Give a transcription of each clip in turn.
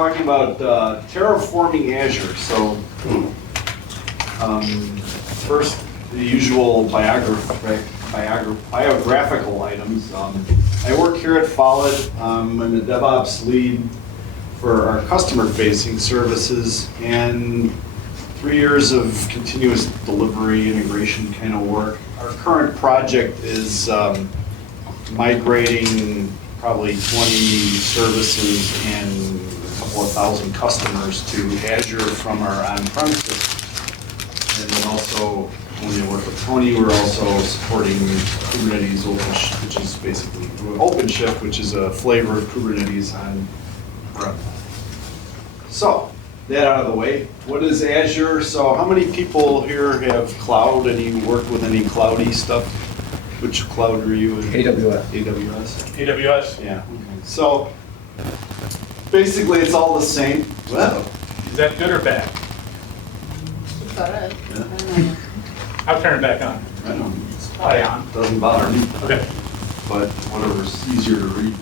talking about terraforming Azure. So first, the usual biographical items. I work here at Follett. I'm the DevOps lead for our customer-facing services, and 3 years of continuous delivery integration kind of work. Our current project is migrating probably 20 services and a couple of thousand customers to Azure from our on-prem system. And then also, when we work with Tony, we're also supporting Kubernetes, which is basically OpenShift, which is a flavor of Kubernetes on-prem. So, that out of the way, what is Azure? So how many people here have cloud? Any work with any cloudy stuff? Which cloud are you in? AWS. AWS? AWS. Yeah. Okay. So basically it's all the same. Well, Is that good or bad? It's all right. Yeah. I don't know. I'll turn it back on. I don't know. It's probably on. Doesn't bother me, Okay. but whatever's easier to read.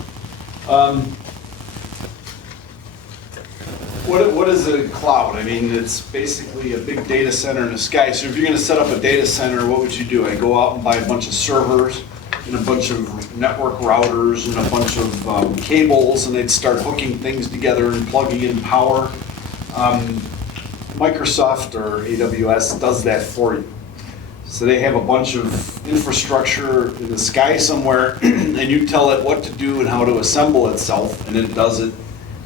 What is a cloud? I mean, it's basically a big data center in the sky. So if you're going to set up a data center, what would you do? I go out and buy a bunch of servers and a bunch of network routers and a bunch of cables, and they'd start hooking things together and plugging in power. Microsoft or AWS does that for you. So they have a bunch of infrastructure in the sky somewhere, and you tell it what to do and how to assemble itself, and it does it.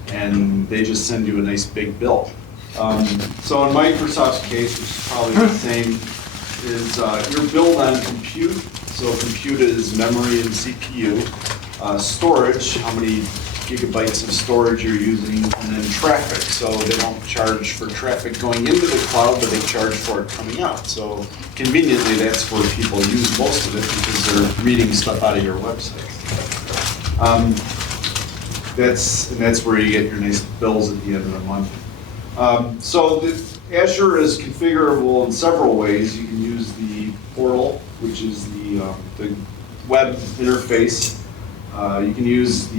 And they just send you a nice big bill. So in Microsoft's case, which is probably the same, is you're billed on compute. So compute is memory and CPU. Storage, how many gigabytes of storage you're using, and then traffic. So they don't charge for traffic going into the cloud, but they charge for it coming out. So conveniently, that's where people use most of it because they're reading stuff out of your website. That's where you get your nice bills at the end of the month. So Azure is configurable in several ways. You can use the portal, which is the web interface. You can use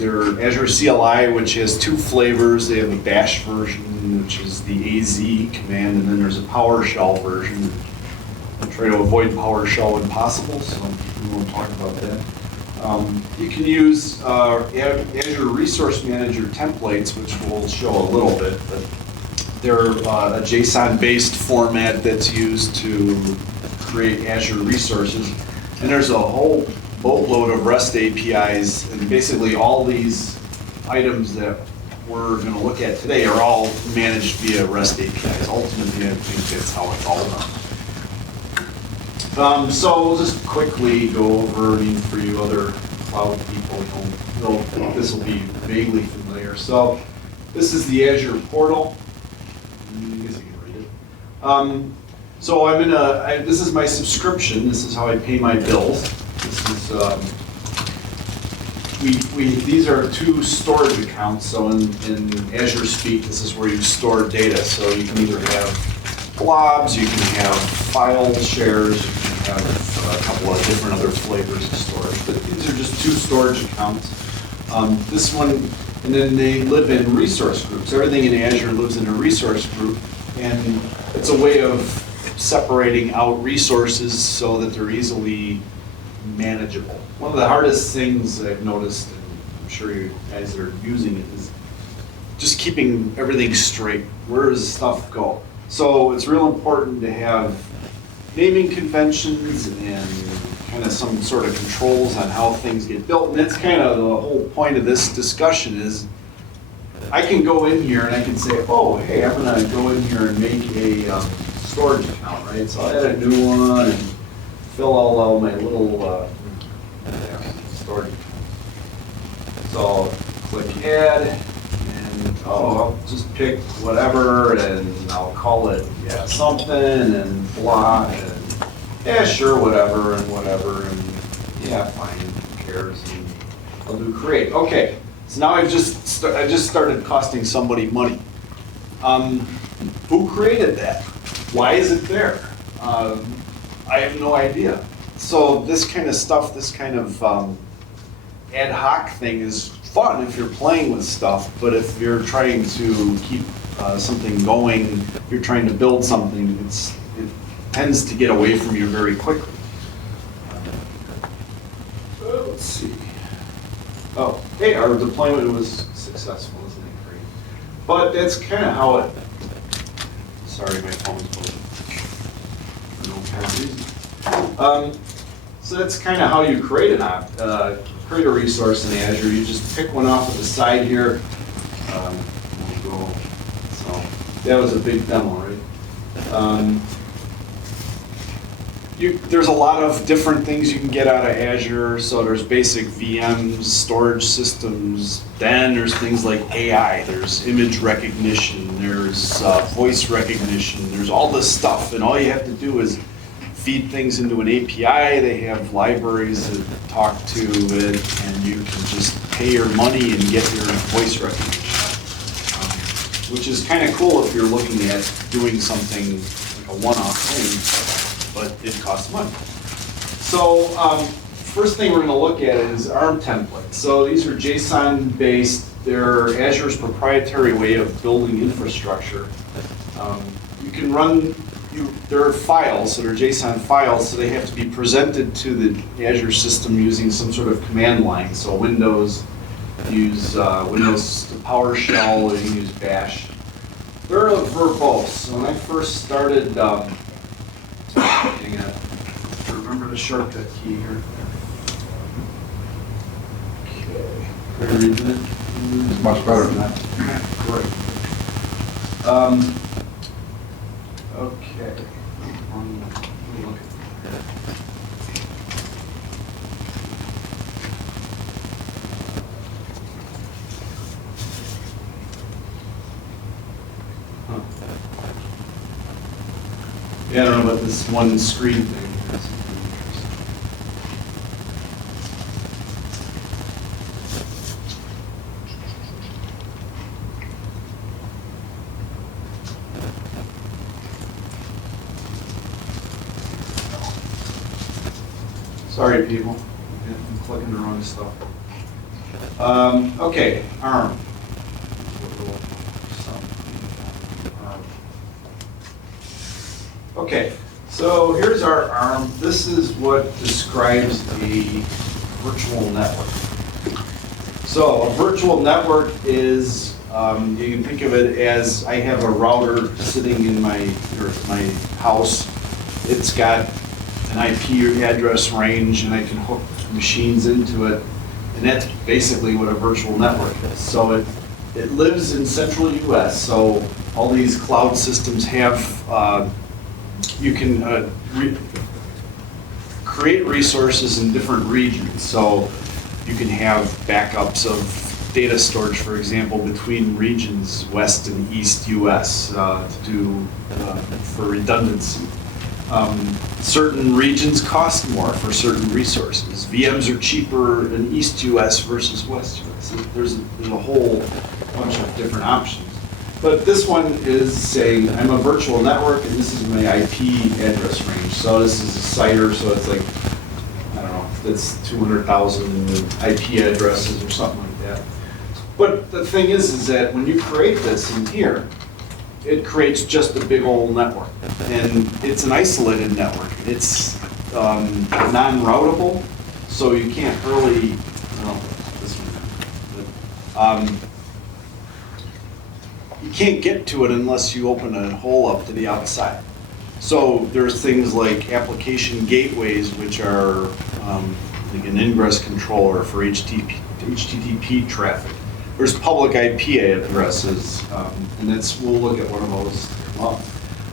their Azure CLI, which has two flavors. They have a bash version, which is the AZ command, and then there's a PowerShell version. I try to avoid PowerShell when possible, so we won't talk about that. You can use Azure Resource Manager templates, which we'll show a little bit, but they're a JSON-based format that's used to create Azure resources. And there's a whole boatload of REST APIs, and basically all these items that we're going to look at today are all managed via REST APIs. Ultimately, I think that's how it's all done. So we'll just quickly go over, for you other cloud people, this will be vaguely familiar. So this is the Azure portal. I guess you can read it. So this is my subscription. This is how I pay my bills. This is, these are two storage accounts. So in Azure speak, this is where you store data. So you can either have blobs, you can have file shares, you can have a couple of different other flavors of storage, but these are just two storage accounts. This one, and then they live in resource groups. Everything in Azure lives in a resource group, and it's a way of separating out resources so that they're easily manageable. One of the hardest things I've noticed, and I'm sure you guys are using it, is just keeping everything straight. Where does stuff go? So it's real important to have naming conventions and kind of some sort of controls on how things get built. And that's kind of the whole point of this discussion is I can go in here and I can say, oh, hey, I'm going to go in here and make a storage account, right? So I'll add a new one and fill all my little storage. So I'll click add. I'll just pick whatever and I'll call it something and blah and sure, whatever and fine, who cares, and I'll do create. Okay, so now I just started costing somebody money. Who created that? Why is it there? I have no idea. So this kind of stuff, this kind of ad hoc thing is fun if you're playing with stuff, but if you're trying to keep something going, if you're trying to build something, it tends to get away from you very quickly. Let's see. Oh, hey, our deployment was successful, isn't it great? But that's kind of how it, sorry, my phone's buzzing. For no apparent reason. So that's kind of how you create create a resource in Azure. You just pick one off of the side here. We'll go. So that was a big demo, right? There's a lot of different things you can get out of Azure. So there's basic VMs, storage systems. Then there's things like AI. There's image recognition. There's voice recognition. There's all this stuff, and all you have to do is feed things into an API. They have libraries that talk to it, and you can just pay your money and get your voice recognition, which is kind of cool if you're looking at doing something like a one-off thing, but it costs money. So first thing we're going to look at is ARM templates. So these are JSON-based. They're Azure's proprietary way of building infrastructure. You can run there are files, so they're JSON files, so they have to be presented to the Azure system using some sort of command line. So Windows, use Windows PowerShell, you can use Bash. They're verbose. So when I first started, hang on, remember the shortcut key here. Okay, are you reading it? It's much better than that. Great. Okay. Let me look at that. Huh. Yeah, I don't know about this one screen thing. That's something interesting. Sorry, people. I'm clicking the wrong stuff. Okay, ARM. Okay, so here's our ARM. This is what describes a virtual network. So a virtual network is, you can think of it as I have a router sitting in my house. It's got an IP address range, and I can hook machines into it, and that's basically what a virtual network is. So it lives in central US, so all these cloud systems have, you can create resources in different regions. So you can have backups of data storage, for example, between regions, West and East US, for redundancy. Certain regions cost more for certain resources. VMs are cheaper in East US versus West US. There's a whole bunch of different options. But this one is saying I'm a virtual network, and this is my IP address range. So this is a CIDR, so it's like, I don't know, that's 200,000 IP addresses or something like that. But the thing is that when you create this in here, it creates just a big old network. And it's an isolated network. It's non-routable, so you can't really, well, this one, but, you can't get to it unless you open a hole up to the outside. So there's things like application gateways, which are like an ingress controller for HTTP traffic. There's public IP addresses, and we'll look at one of those come up.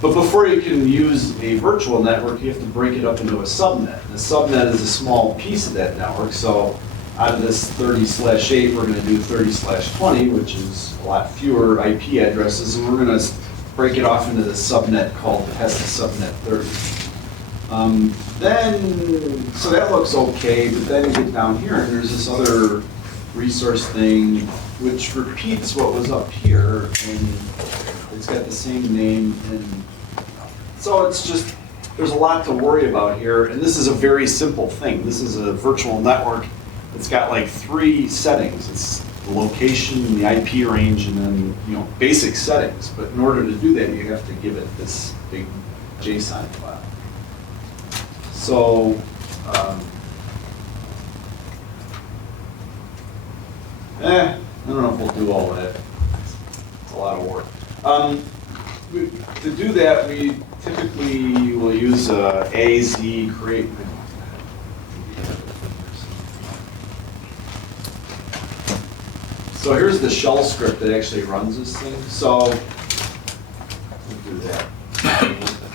But before you can use a virtual network, you have to break it up into a subnet. The subnet is a small piece of that network, so out of this 30/8, we're going to do 30/20, which is a lot fewer IP addresses, and we're going to break it off into the subnet called test subnet 30. So that looks okay, but then you get down here, and there's this other resource thing which repeats what was up here, and it's got the same name, and so it's just, there's a lot to worry about here, and this is a very simple thing. This is a virtual network. It's got like 3 settings. It's the location, the IP range, and then, basic settings. But in order to do that, you have to give it this big JSON file. So, I don't know if we'll do all of that. It's a lot of work. To do that, we typically will use AZ create. So here's the shell script that actually runs this thing. So we'll do that.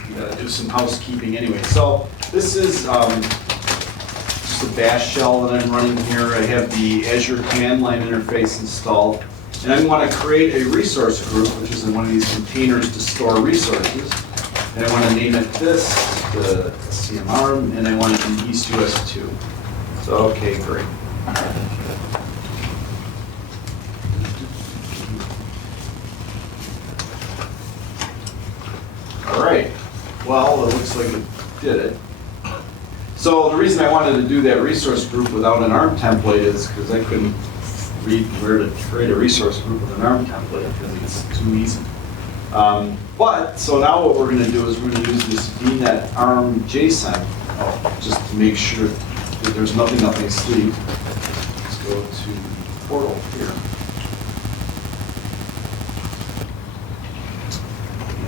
We gotta do some housekeeping anyway. So this is just a bash shell that I'm running here. I have the Azure command line interface installed. And I want to create a resource group, which is in one of these containers to store resources. And I want to name it this, the CMARM, and I want it in East US 2. So, okay, great. All right. Well, it looks like it did it. So the reason I wanted to do that resource group without an ARM template is because I couldn't read where to create a resource group with an ARM template because it's too easy. So now what we're going to do is we're going to use this VNet ARM JSON just to make sure that there's nothing up my sleeve. Let's go to the portal here.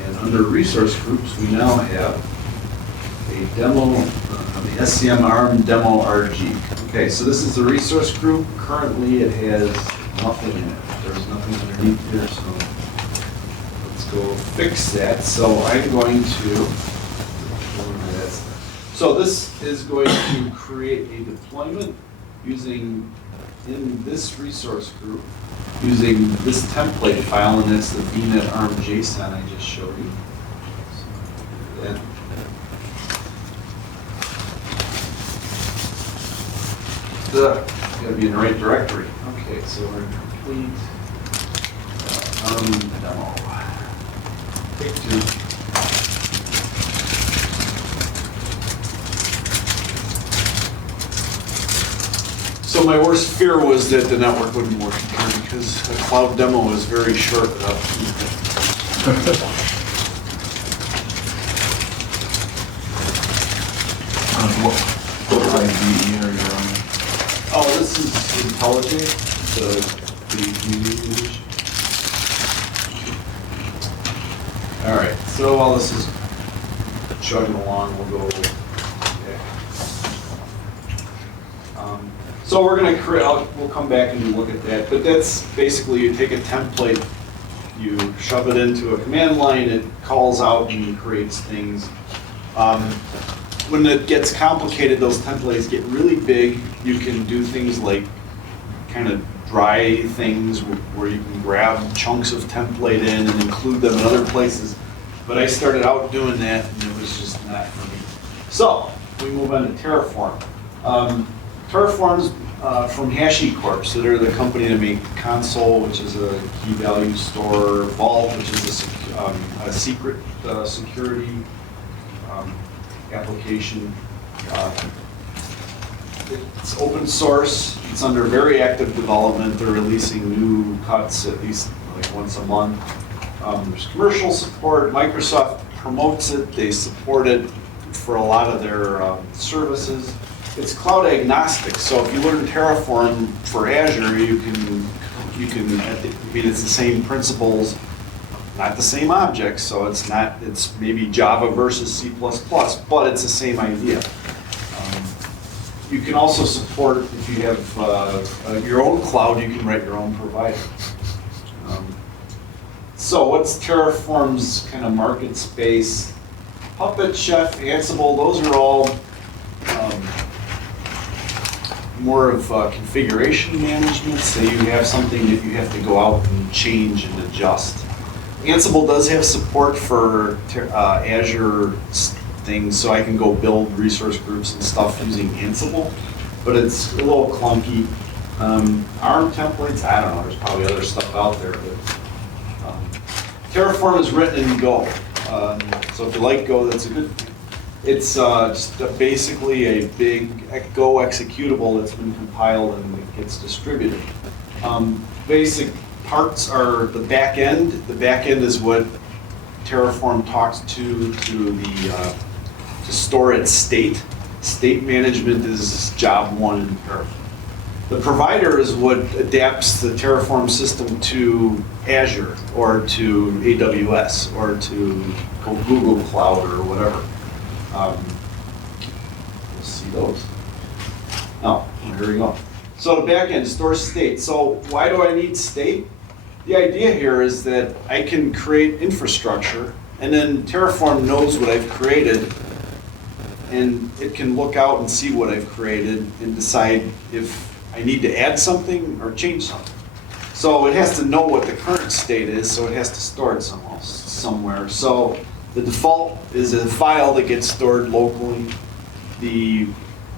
And under resource groups, we now have a demo, the SCM ARM Demo RG. Okay, so this is the resource group. Currently, it has nothing in it. There's nothing underneath here, so let's go fix that. So I'm going to, so this is going to create a deployment using, in this resource group, using this template file, and that's the VNet ARM JSON I just showed you. So, that. Gotta be in the right directory. Okay, so we're in complete demo. Take 2. So my worst fear was that the network wouldn't work here because a cloud demo is very short without What IDE are you on? Oh, this is IntelliJ, the community edition. All right, so while this is chugging along, we'll go. Okay. So we're going to create. We'll come back and look at that. But that's basically you take a template, you shove it into a command line, it calls out and creates things. When it gets complicated, those templates get really big. You can do things like kind of dry things where you can grab chunks of template in and include them in other places. But I started out doing that and it was just not for me. So we move on to Terraform. Terraform's from HashiCorp, so they're the company that make Console, which is a key value store, Vault, which is a secret security application. It's open source. It's under very active development. They're releasing new cuts at least like once a month. There's commercial support. Microsoft promotes it. They support it for a lot of their services. It's cloud agnostic. So if you learn Terraform for Azure, you can. It's the same principles. Not the same objects, so it's maybe Java versus C++, but it's the same idea. You can also support, if you have your own cloud, you can write your own provider. So what's Terraform's kind of market space? Puppet, Chef, Ansible, those are all more of configuration management, so you have something that you have to go out and change and adjust. Ansible does have support for Azure things, so I can go build resource groups and stuff using Ansible, but it's a little clunky. ARM templates, I don't know, there's probably other stuff out there, but Terraform is written in Go, so if you like Go, that's a good thing. It's just basically a big Go executable that's been compiled and it gets distributed. Basic parts are the back end. The back end is what Terraform talks to store its state. State management is job one in Terraform. The provider is what adapts the Terraform system to Azure or to AWS or to Google Cloud or whatever. We'll see those. Oh, here we go. So the backend stores state. So why do I need state? The idea here is that I can create infrastructure and then Terraform knows what I've created and it can look out and see what I've created and decide if I need to add something or change something. So it has to know what the current state is, so it has to store it somewhere. So the default is a file that gets stored locally. The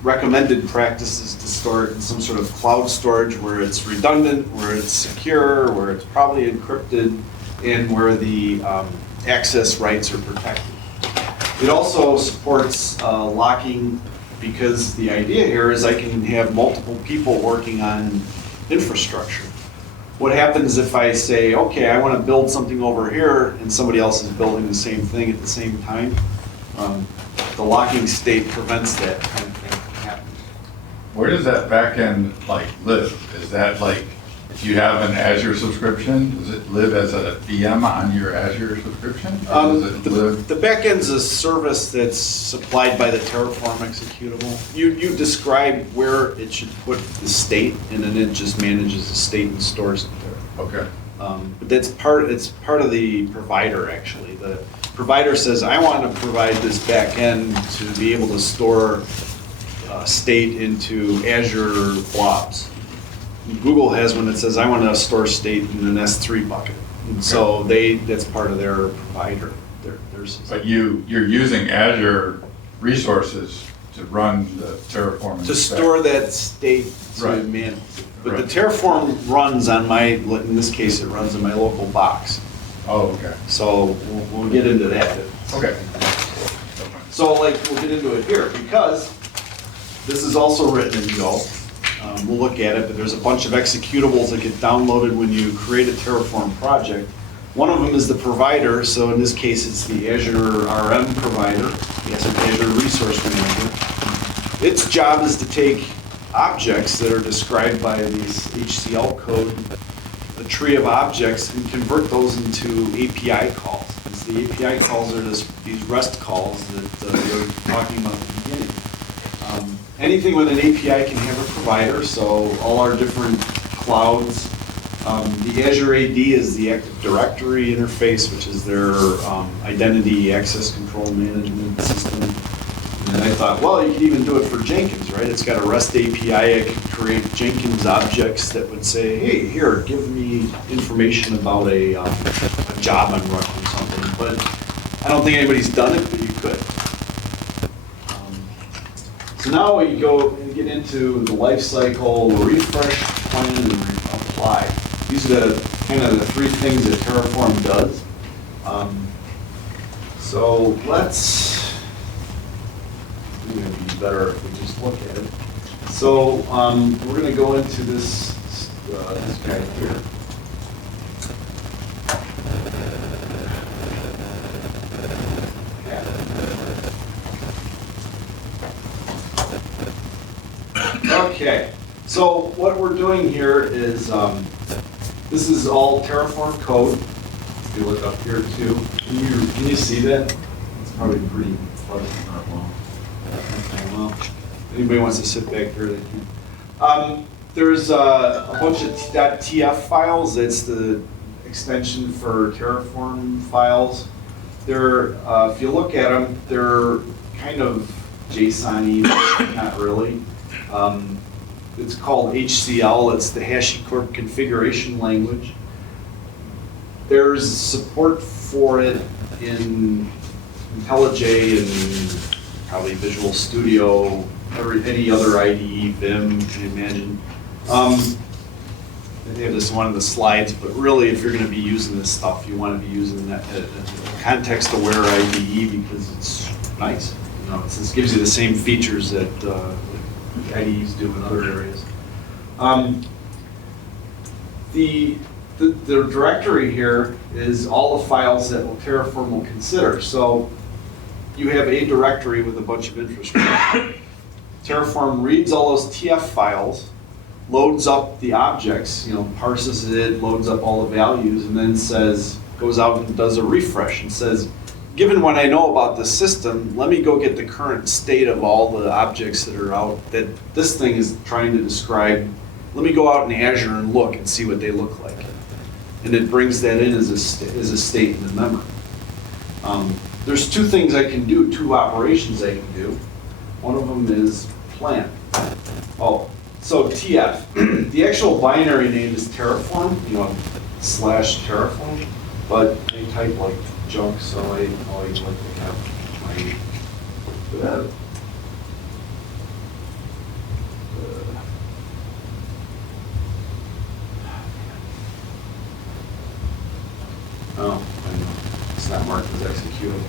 recommended practice is to store it in some sort of cloud storage where it's redundant, where it's secure, where it's probably encrypted, and where the access rights are protected. It also supports locking because the idea here is I can have multiple people working on infrastructure. What happens if I say, okay, I want to build something over here and somebody else is building the same thing at the same time? The locking state prevents that kind of thing from happening. Where does that backend live? Is that if you have an Azure subscription, does it live as a VM on your Azure subscription? Or does it live? The backend's a service that's supplied by the Terraform executable. You describe where it should put the state, and then it just manages the state and stores it there. Okay. But it's part of the provider, actually. The provider says, I want to provide this backend to be able to store state into Azure blobs. Google has one that says, I want to store state in an S3 bucket. And so that's part of their provider, their system. But you're using Azure resources to run the Terraform. To store that state to Right. manage it. But Right. the Terraform runs on in this case, it runs in my local box. Oh, okay. So we'll get into that. Okay. So we'll get into it here because this is also written in Go. We'll look at it, but there's a bunch of executables that get downloaded when you create a Terraform project. One of them is the provider, so in this case it's the Azure ARM provider, yes, an Azure Resource Manager. Its job is to take objects that are described by these HCL code, a tree of objects, and convert those into API calls. And so the API calls are these REST calls that we were talking about at the beginning. Anything with an API can have a provider, so all our different clouds. The Azure AD is the Active Directory interface, which is their identity access control management system. And then I thought, well, you could even do it for Jenkins, right? It's got a REST API. I could create Jenkins objects that would say, hey, here, give me information about a job I'm running or something. But I don't think anybody's done it, but you could. So now we go and get into the lifecycle, refresh, plan, and apply. These are the kind of the three things that Terraform does. So let's, it's going to be better if we just look at it. So we're going to go into this guy here. Okay, so what we're doing here is, this is all Terraform code. If you look up here too, can you see that? It's probably pretty fuzzy. Okay, well, if anybody wants to sit back here, they can. There's a bunch of .tf files. That's the extension for Terraform files. They're, if you look at them, they're kind of JSON-y, not really. It's called HCL. It's the HashiCorp configuration language. There's support for it in IntelliJ and probably Visual Studio, any other IDE, Vim, you can imagine. They have this one of the slides, but really if you're going to be using this stuff, you want to be using that context-aware IDE because it's nice. You know, it gives you the same features that IDEs do in other areas. The directory here is all the files that Terraform will consider. So you have a directory with a bunch of infrastructure. Terraform reads all those TF files, loads up the objects, parses it, loads up all the values, and then goes out and does a refresh and says, given what I know about the system, let me go get the current state of all the objects that are out that this thing is trying to describe. Let me go out in Azure and look and see what they look like. And it brings that in as a state in the memory. There's two things I can do, two operations I can do. One of them is plan. Oh, so TF. The actual binary name is Terraform, /Terraform, but they type like junk, so I always like to have my oh, I know. It's not marked as executable.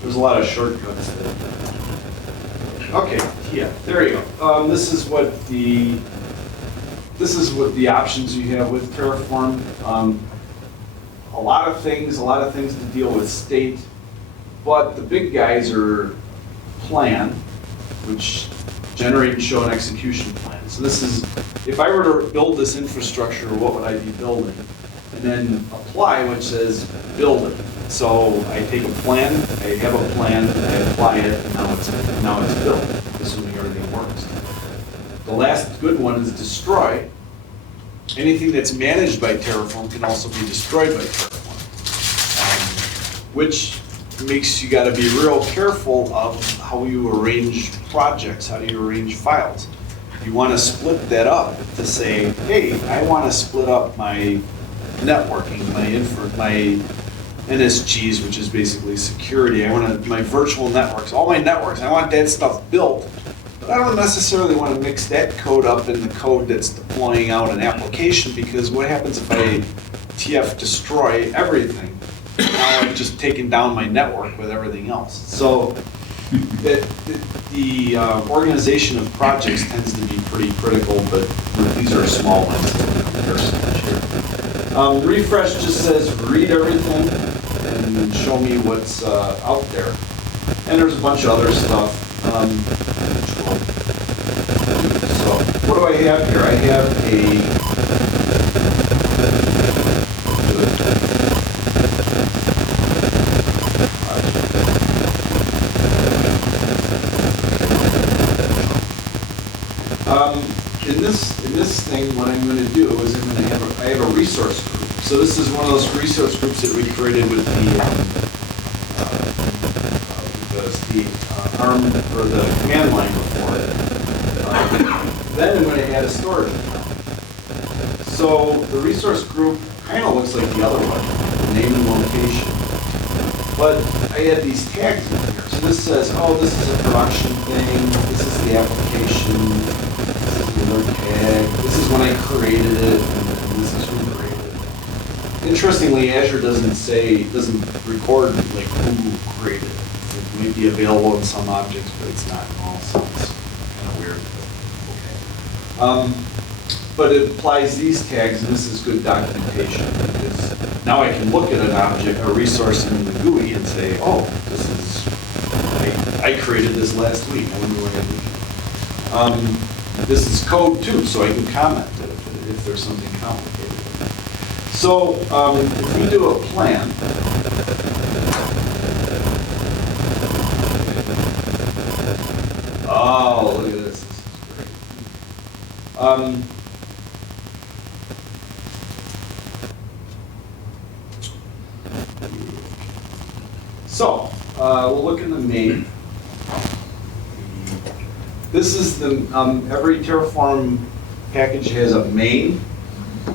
There's a lot of shortcuts there. Okay, yeah, there you go. This is what the options you have with Terraform. A lot of things to deal with state, but the big guys are plan, which generate and show an execution plan. So this is, if I were to build this infrastructure, what would I be building? And then apply, which says build it. So I take a plan, I have a plan, I apply it, and now it's built, assuming everything works. The last good one is destroy. Anything that's managed by Terraform can also be destroyed by Terraform, which makes you got to be real careful of how you arrange projects, how do you arrange files. You want to split that up to say, hey, I want to split up my networking, my NSGs, which is basically security. I want my virtual networks, all my networks. I want that stuff built, but I don't necessarily want to mix that code up in the code that's deploying out an application, because what happens if I TF destroy everything? Now I've just taken down my network with everything else. So the organization of projects tends to be pretty critical, but these are small ones in comparison here. Refresh just says read everything and then show me what's out there. And there's a bunch of other stuff. So what do I have here? I have a in this thing, what I'm going to do is I have a resource group. So this is one of those resource groups that we created with the ARM or the command line before. Then I'm going to add a storage account. So the resource group kind of looks like the other one, the name and location. But I add these tags in here. So this says, oh, this is a production thing. This is the application. Tag. This is when I created it, and this is who created it. Interestingly, Azure doesn't record like who created it. It may be available in some objects, but it's not in all, so it's kind of weird. Okay. But it applies these tags, and this is good documentation, because now I can look at an object, a resource in the GUI, and say, oh, this is, I created this last week. I wonder what I did. This is code too, so I can comment if there's something complicated. So if we do a plan, oh, look at this. This is great. So we'll look in the main. This is the, every Terraform package has a main.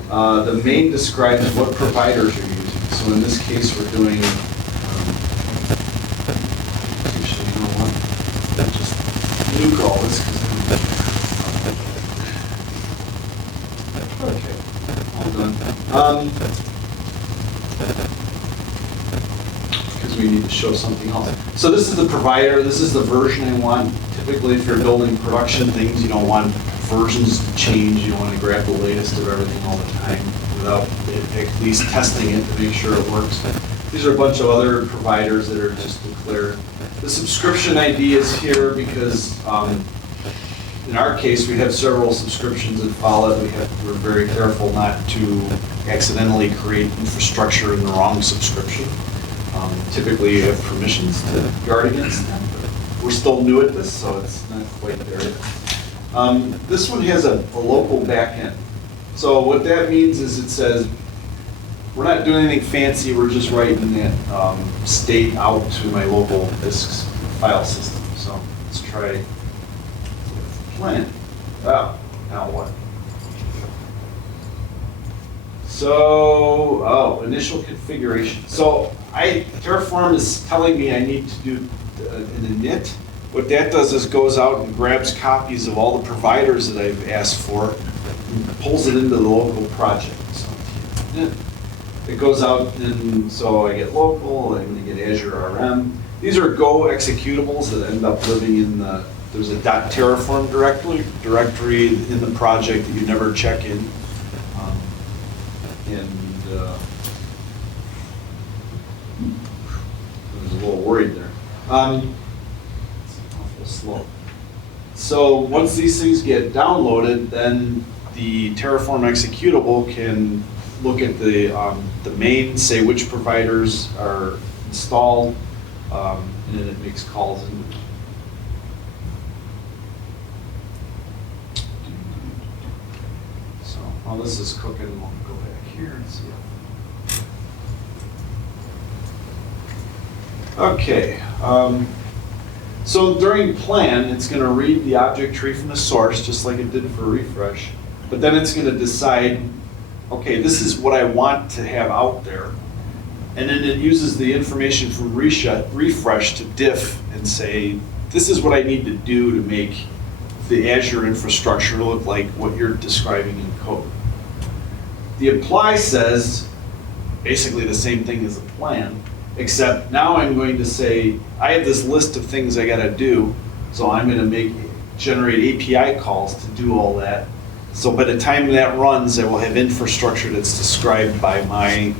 The main describes what providers you're using. So in this case, we're doing, actually, you know what? Just nuke all this. Okay, all done. Because because we need to show something else. So this is the provider, this is the version I want. Typically, if you're building production things, you don't want versions to change. You don't want to grab the latest of everything all the time without at least testing it to make sure it works. These are a bunch of other providers that are just declared. The subscription ID is here because in our case, we have several subscriptions in Follett. We're very careful not to accidentally create infrastructure in the wrong subscription. Typically, you have permissions to guard against that. We're still new at this, so it's not quite there yet. This one has a local backend. So what that means is it says, we're not doing anything fancy, we're just writing that state out to my local disk file system. So let's try plan. Oh, now what? So, initial configuration. So Terraform is telling me I need to do an init. What that does is goes out and grabs copies of all the providers that I've asked for and pulls it into the local project. So it goes out and so I get local, I'm going to get Azure ARM. These are Go executables that end up living in there's a .terraform directory in the project that you never check in. I was a little worried there. It's awful slow. So once these things get downloaded, then the Terraform executable can look at the main, say which providers are installed, and then it makes calls. So while this is cooking, we'll go back here and see. Okay, so during plan, it's going to read the object tree from the source, just like it did for refresh, but then it's going to decide, okay, this is what I want to have out there, and then it uses the information from refresh to diff and say, this is what I need to do to make the Azure infrastructure look like what you're describing in code. The apply says basically the same thing as the plan, except now I'm going to say, I have this list of things I gotta do, so I'm gonna generate API calls to do all that. So by the time that runs, I will have infrastructure that's described by my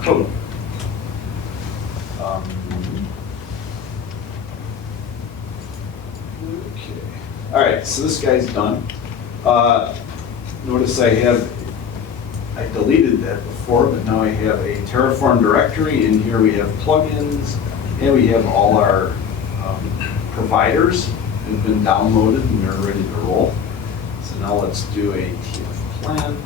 code. Okay. All right, so this guy's done. Notice I deleted that before, but now I have a Terraform directory. In here we have plugins, and we have all our providers that have been downloaded and they're ready to roll. So now let's do a TF plan.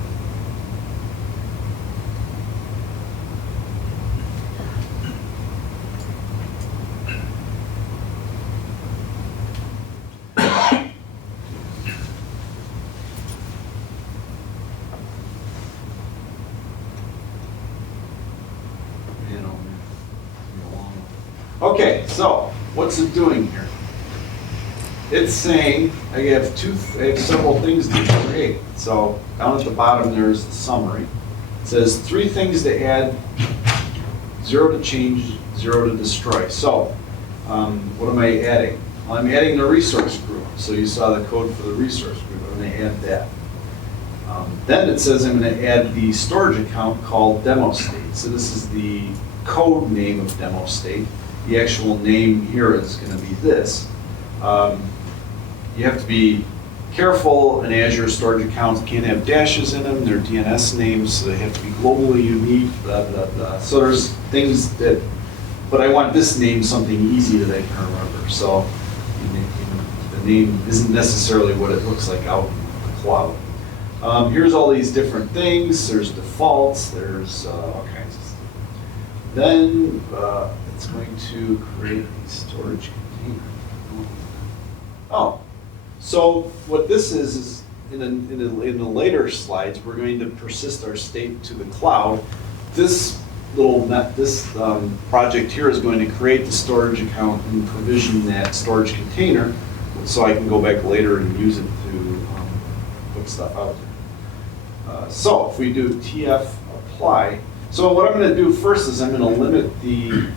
Okay, so what's it doing here? It's saying I have several things to create. So down at the bottom there's the summary. It says 3 things to add, 0 to change, 0 to destroy. So what am I adding? Well, I'm adding the resource group. So you saw the code for the resource group. I'm going to add that. Then it says I'm going to add the storage account called demo state. So this is the code name of demo state. The actual name here is going to be this. You have to be careful. An Azure storage account can't have dashes in them. They're DNS names, so they have to be globally unique, blah, blah, blah. So there's things that, but I want this name something easy that I can remember. So the name isn't necessarily what it looks like out in the cloud. Here's all these different things. There's defaults. There's all kinds of stuff. Then it's going to create a storage container. Oh, so what this is in the later slides, we're going to persist our state to the cloud. This project here is going to create the storage account and provision that storage container, so I can go back later and use it to put stuff out there. So if we do TF apply, So what I'm going to do first is I'm going to limit the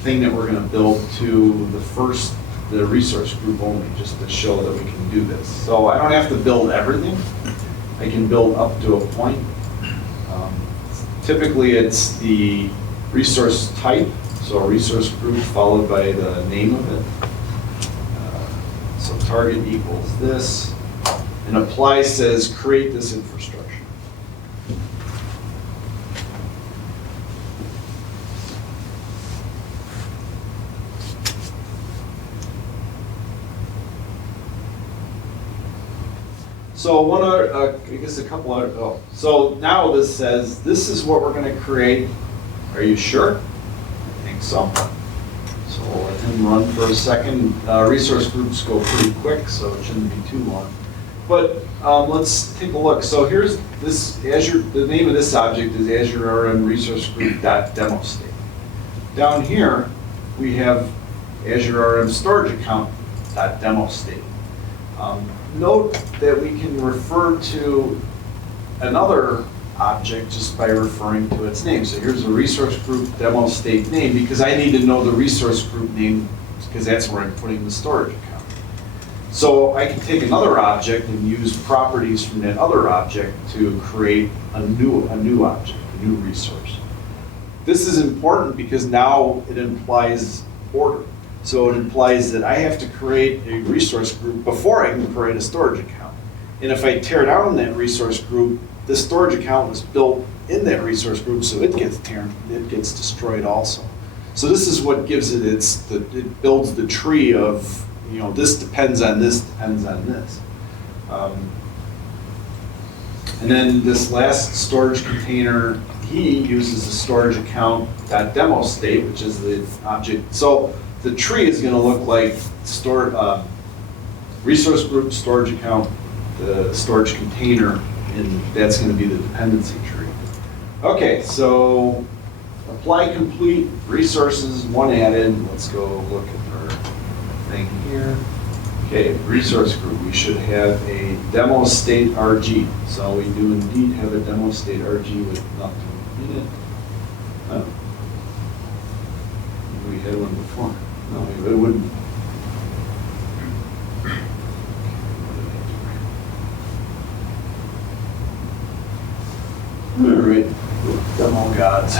thing that we're going to build to the resource group only, just to show that we can do this. So I don't have to build everything. I can build up to a point. Typically, it's the resource type, so a resource group followed by the name of it. So target equals this, and apply says create this infrastructure. So one other, I guess a couple other, so now this says, this is what we're going to create. Are you sure? I think so. So we'll let him run for a second. Resource groups go pretty quick, so it shouldn't be too long. But let's take a look. So here's this Azure, the name of this object is Azure ARM Resource Group.demo state. Down here, we have Azure ARM Storage Account.demo state. Note that we can refer to another object just by referring to its name. So here's a resource group demo state name because I need to know the resource group name because that's where I'm putting the storage account. So I can take another object and use properties from that other object to create a new object, a new resource. This is important because now it implies order. So it implies that I have to create a resource group before I can create a storage account. And if I tear down that resource group, the storage account was built in that resource group, so it gets destroyed also. So this is what gives it it builds the tree of, this depends on this, depends on this. And then this last storage container, he uses the storage account.demo state, which is the object. So the tree is going to look like resource group, storage account, the storage container, and that's going to be the dependency tree. Okay, so apply complete, resources, one added. Let's go look at our thing here. Okay, resource group, we should have a demo state RG. So we do indeed have a demo state RG with nothing in it. Oh. We had one before. No, it wouldn't. All right, demo gods.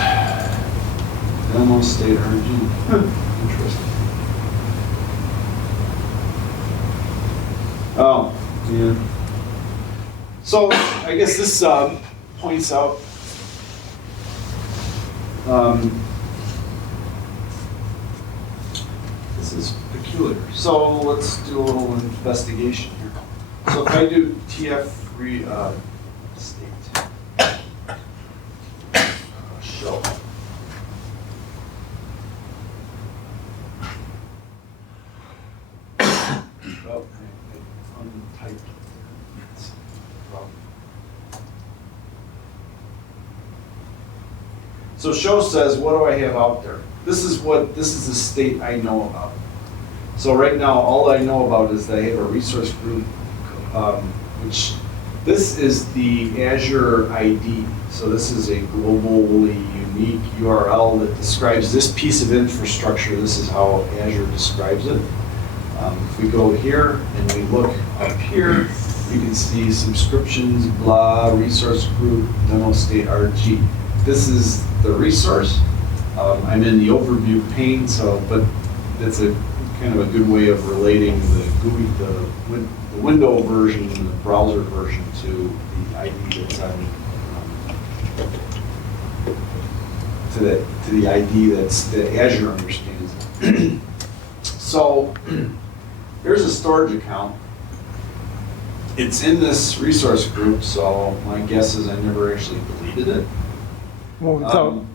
Demo state RG. Interesting. Oh, yeah. So I guess this points out this is peculiar. So let's do a little investigation here. So if I do tf state show. Oh, I untyped. That's a problem. So show says, what do I have out there? This is the state I know about. So right now, all I know about is that I have a resource group, which this is the Azure ID. So this is a globally unique URL that describes this piece of infrastructure. This is how Azure describes it. If we go here and we look up here, you can see subscriptions, blah, resource group, demo state RG. This is the resource. I'm in the overview pane, but it's a kind of a good way of relating the GUI, the window version and the browser version to the ID that's on, to the ID that Azure understands. So here's a storage account. It's in this resource group, so my guess is I never actually deleted it. Well,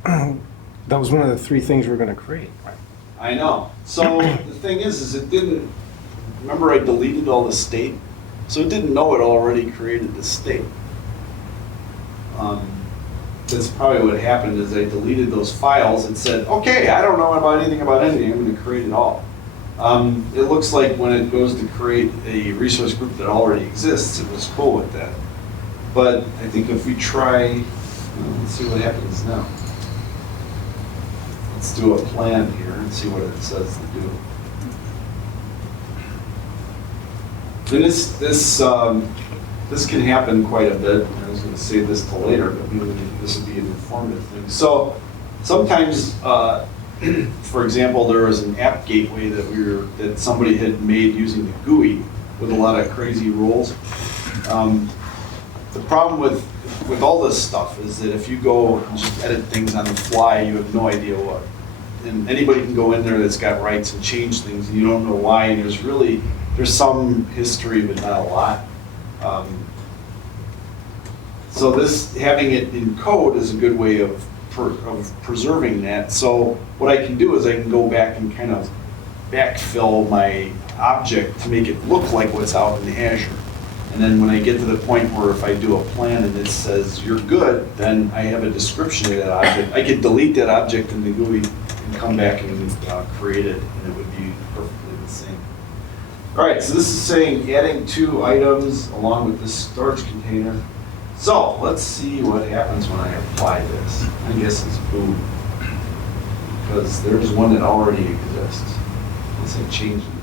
that was one of the three things we're going to create, right? I know. So the thing is it didn't, remember I deleted all the state? So it didn't know it already created the state. That's probably what happened is I deleted those files and said, okay, I don't know about anything, I'm going to create it all. It looks like when it goes to create a resource group that already exists, it was cool with that. But I think if we try, let's see what happens now. Let's do a plan here and see what it says to do. And this can happen quite a bit. I was going to save this till later, but maybe this would be an informative thing. So sometimes, for example, there was an app gateway that somebody had made using the GUI with a lot of crazy rules. The problem with all this stuff is that if you go and just edit things on the fly, you have no idea what. And anybody can go in there that's got rights and change things, and you don't know why. And there's some history, but not a lot. So having it in code is a good way of preserving that. So what I can do is I can go back and kind of backfill my object to make it look like what's out in Azure. And then when I get to the point where if I do a plan and it says you're good, then I have a description of that object. I could delete that object in the GUI and come back and create it, and it would be perfectly the same. All right, so this is saying adding 2 items along with this storage container. So let's see what happens when I apply this. I guess it's boom, because there's one that already exists. Let's say change the name.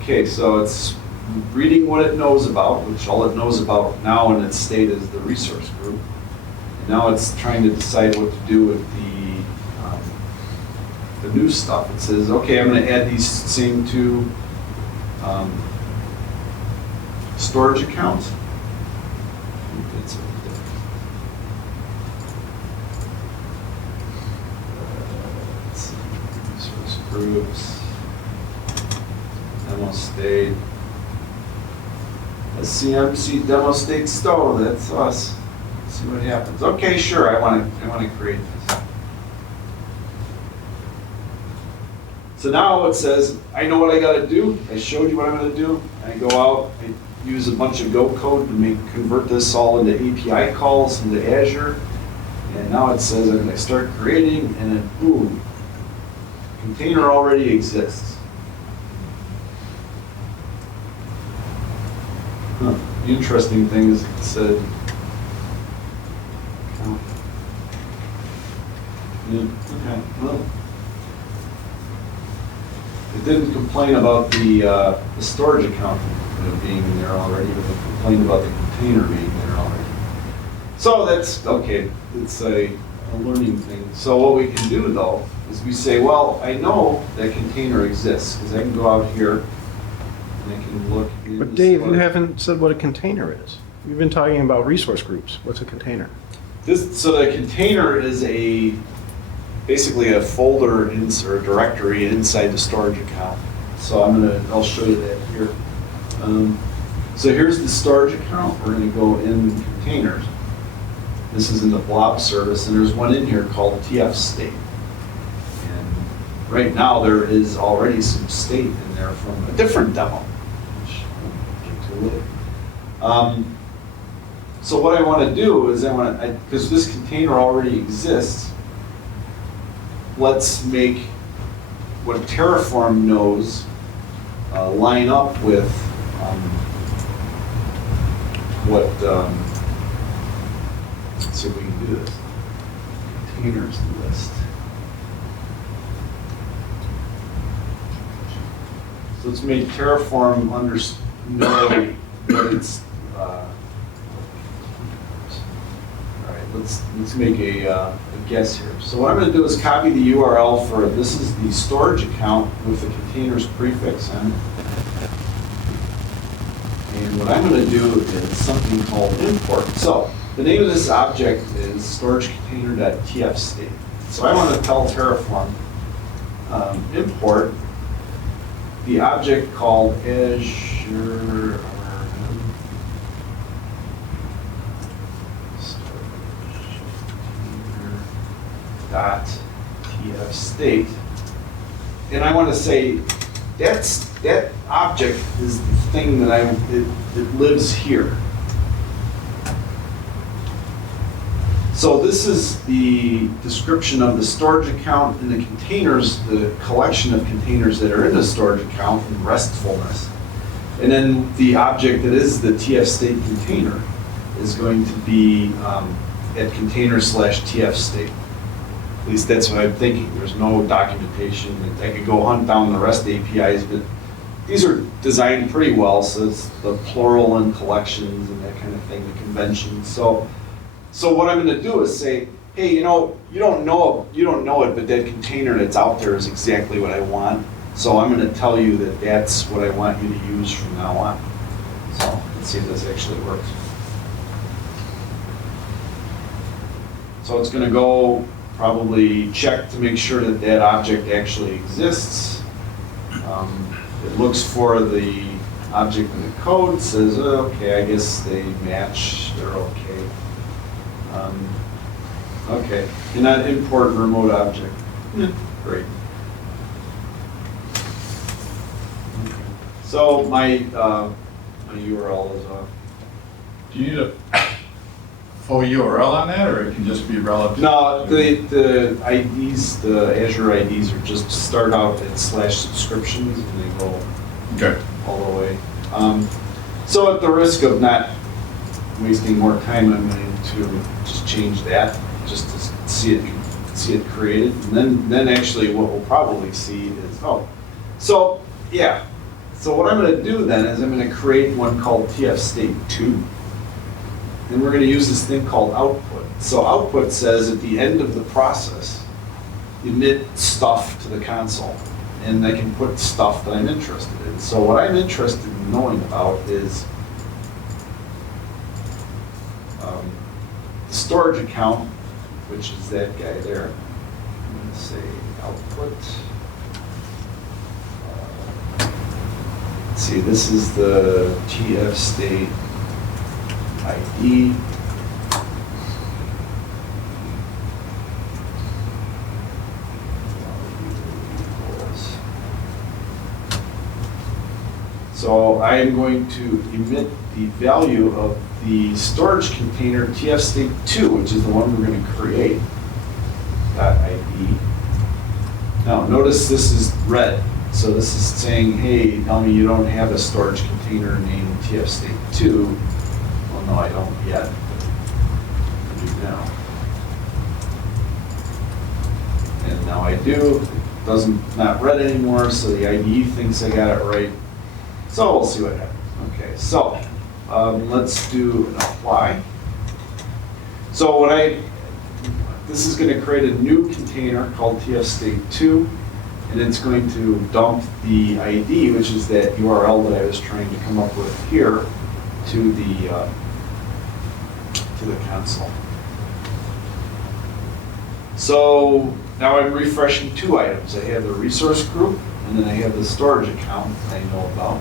Okay, so it's reading what it knows about, which all it knows about now in its state is the resource group. And now it's trying to decide what to do with the new stuff. It says, okay, I'm going to add these same 2 storage accounts. Let's see, resource groups. Demo state. CMC demo state stow, that's us. Let's see what happens. Okay, sure, I want to create this. So now it says, I know what I got to do. I showed you what I'm going to do. I go out, I use a bunch of Go code to convert this all into API calls into Azure. And now it says I'm going to start creating, and then boom, container already exists. The interesting thing is it said, okay, well, it didn't complain about the storage account being in there already, but it complained about the container being there already. So that's, okay, it's a learning thing. So what we can do though, is we say, well, I know that container exists, because I can go out here, I can look. But Dave, you haven't said what a container is. We've been talking about resource groups. What's a container? So the container is basically a folder or a directory inside the storage account. So I'll show you that here. So here's the storage account. We're going to go in containers. This is in the blob service, and there's one in here called TF state. And right now there is already some state in there from a different demo. So what I want to do is because this container already exists, let's make what Terraform knows line up with let's see if we can do this. Containers list. So let's make Terraform know what it's. All right, let's make a guess here. So what I'm going to do is copy the URL for this is the storage account with the containers prefix in. And what I'm going to do is something called import. So the name of this object is storagecontainer.tfstate. So I want to tell Terraform import the object called Azure .tfstate, and I want to say that object is the thing that it lives here. So this is the description of the storage account and the containers, the collection of containers that are in the storage account and restfulness. And then the object that is the TF state container is going to be at container/TF state. At least that's what I'm thinking. There's no documentation. I could go hunt down the REST APIs, but these are designed pretty well, so it's the plural and collections and that kind of thing, the conventions. So what I'm going to do is say, hey, you don't know it, but that container that's out there is exactly what I want. So I'm going to tell you that that's what I want you to use from now on. So let's see if this actually works. So it's going to go probably check to make sure that that object actually exists. It looks for the object in the code, says, okay, I guess they match, they're okay. Okay, cannot import remote object. Great. So my URL is off. Do you need a full URL on that, or it can just be relative? No, the IDs, the Azure IDs are just start out at /subscriptions and they go Okay. all the way. So at the risk of not wasting more time, I'm going to just change that just to see it created. And then actually what we'll probably see is, so yeah. So what I'm going to do then is I'm going to create one called TF state 2. And we're going to use this thing called output. So output says at the end of the process, emit stuff to the console. And I can put stuff that I'm interested in. So what I'm interested in knowing about is the storage account, which is that guy there. I'm going to say output. Let's see, this is the TF state ID. So I am going to emit the value of the storage container TF state 2, which is the one we're going to create, .id. Now notice this is red. So this is saying, hey, tell me you don't have a storage container named TF state 2. Well, no, I don't yet. I do now. And now I do. It doesn't, not red anymore, so the IDE thinks I got it right. So we'll see what happens. Okay, so let's do an apply. So this is going to create a new container called TF state 2. And it's going to dump the ID, which is that URL that I was trying to come up with here, to the console. So now I'm refreshing two items. I have the resource group, and then I have the storage account I know about.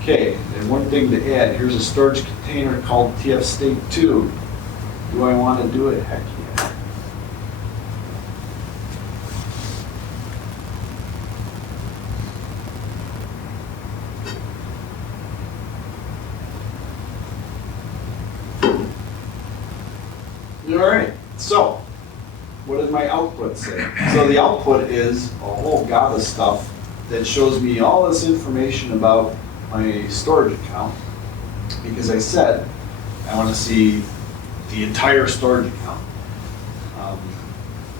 Okay, and one thing to add, here's a storage container called TF state 2. Do I want to do it? Heck yeah. All right, so what does my output say? So the output is a whole gobba of stuff that shows me all this information about my storage account, because I said I want to see the entire storage account.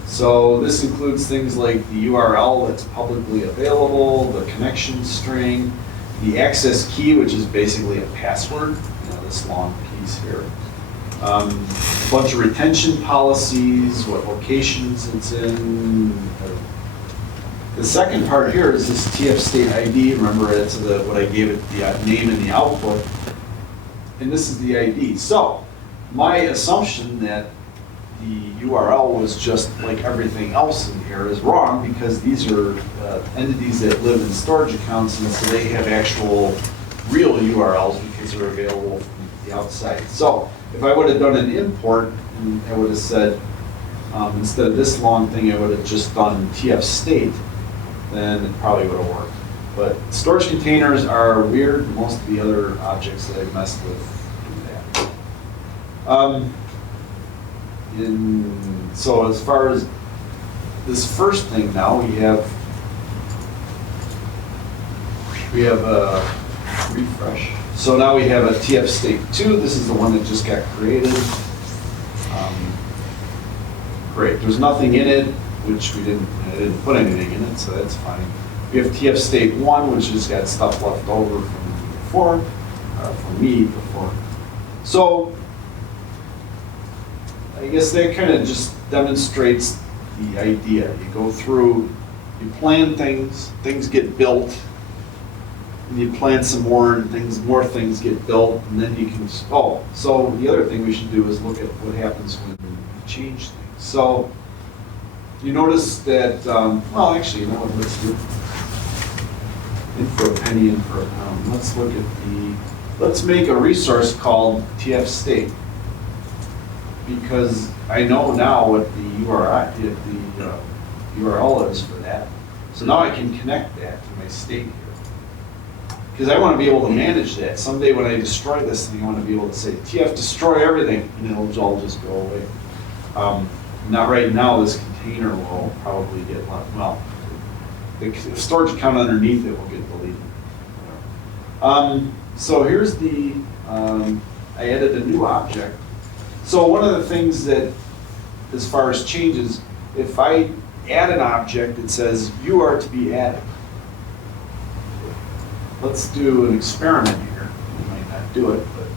So this includes things like the URL that's publicly available, the connection string, the access key, which is basically a password, this long piece here. A bunch of retention policies, what locations it's in. The second part here is this TF state ID. Remember, it's what I gave it the name and the output. And this is the ID. So my assumption that the URL was just like everything else in here is wrong, because these are entities that live in storage accounts, and so they have actual real URLs because they're available from the outside. So if I would have done an import, and I would have said, instead of this long thing, I would have just done TF state, then it probably would have worked. But storage containers are weird. Most of the other objects that I've messed with do that. So as far as this first thing now, we have a refresh. So now we have a TF state 2. This is the one that just got created. Great. There's nothing in it, which I didn't put anything in it, so that's fine. We have TF state 1, which has got stuff left over from before, from me before. So I guess that kind of just demonstrates the idea. You go through, you plan things, things get built, and you plan some more, and more things get built, and then you can, so the other thing we should do is look at what happens when you change things. So you notice that, well, actually, you know what, let's do in for a penny, in for a pound. Let's look at let's make a resource called TF state, because I know now what the URL is for that. So now I can connect that to my state here. Because I want to be able to manage that. Someday when I destroy this thing, I want to be able to say, TF destroy everything, and it'll all just go away. Not right now, this container will probably get left, well, the storage account underneath it will get deleted. So here's I added a new object. So one of the things that, as far as changes, if I add an object, it says you are to be added. Let's do an experiment here. We might not do it, but.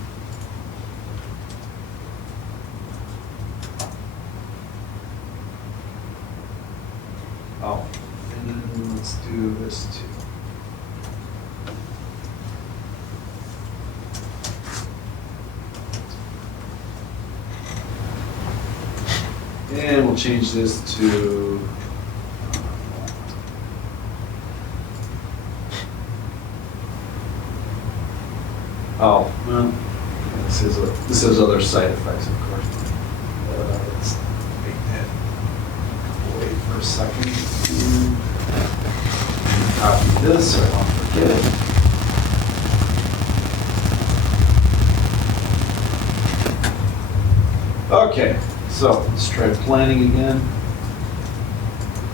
Oh, and then let's do this too. And we'll change this to well, this has other side effects, of course. Let's make that go away for a second. Copy this so I don't forget it. Okay. So let's try planning again.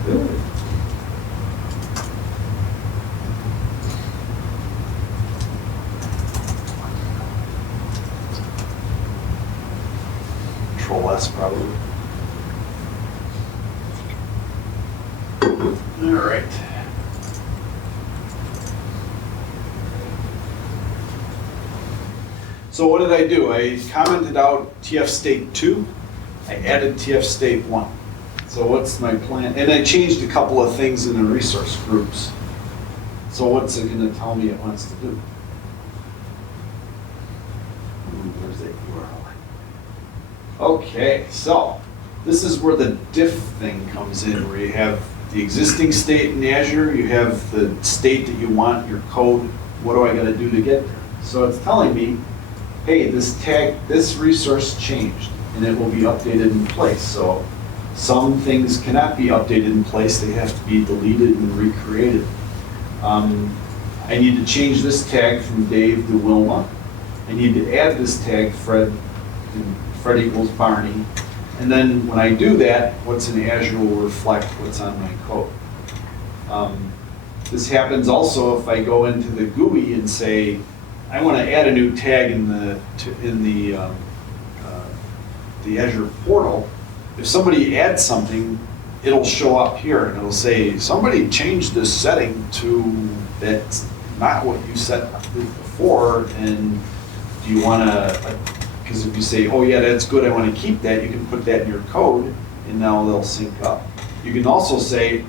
Good. Control S probably. All right. So what did I do? I commented out TF state 2. I added TF state 1. So what's my plan? And I changed a couple of things in the resource groups. So what's it going to tell me it wants to do? Where's that URL? Okay, so this is where the diff thing comes in, where you have the existing state in Azure, you have the state that you want, your code. What do I got to do to get there? So it's telling me, hey, this resource changed, and it will be updated in place. So some things cannot be updated in place. They have to be deleted and recreated. I need to change this tag from Dave to Wilma. I need to add this tag Fred, and Fred equals Barney. And then when I do that, what's in Azure will reflect what's on my code. This happens also if I go into the GUI and say, I want to add a new tag in the Azure portal. If somebody adds something, it'll show up here and it'll say, somebody changed this setting to that's not what you set before, and do you want to, because if you say, oh yeah, that's good, I want to keep that, you can put that in your code, and now they'll sync up. You can also say,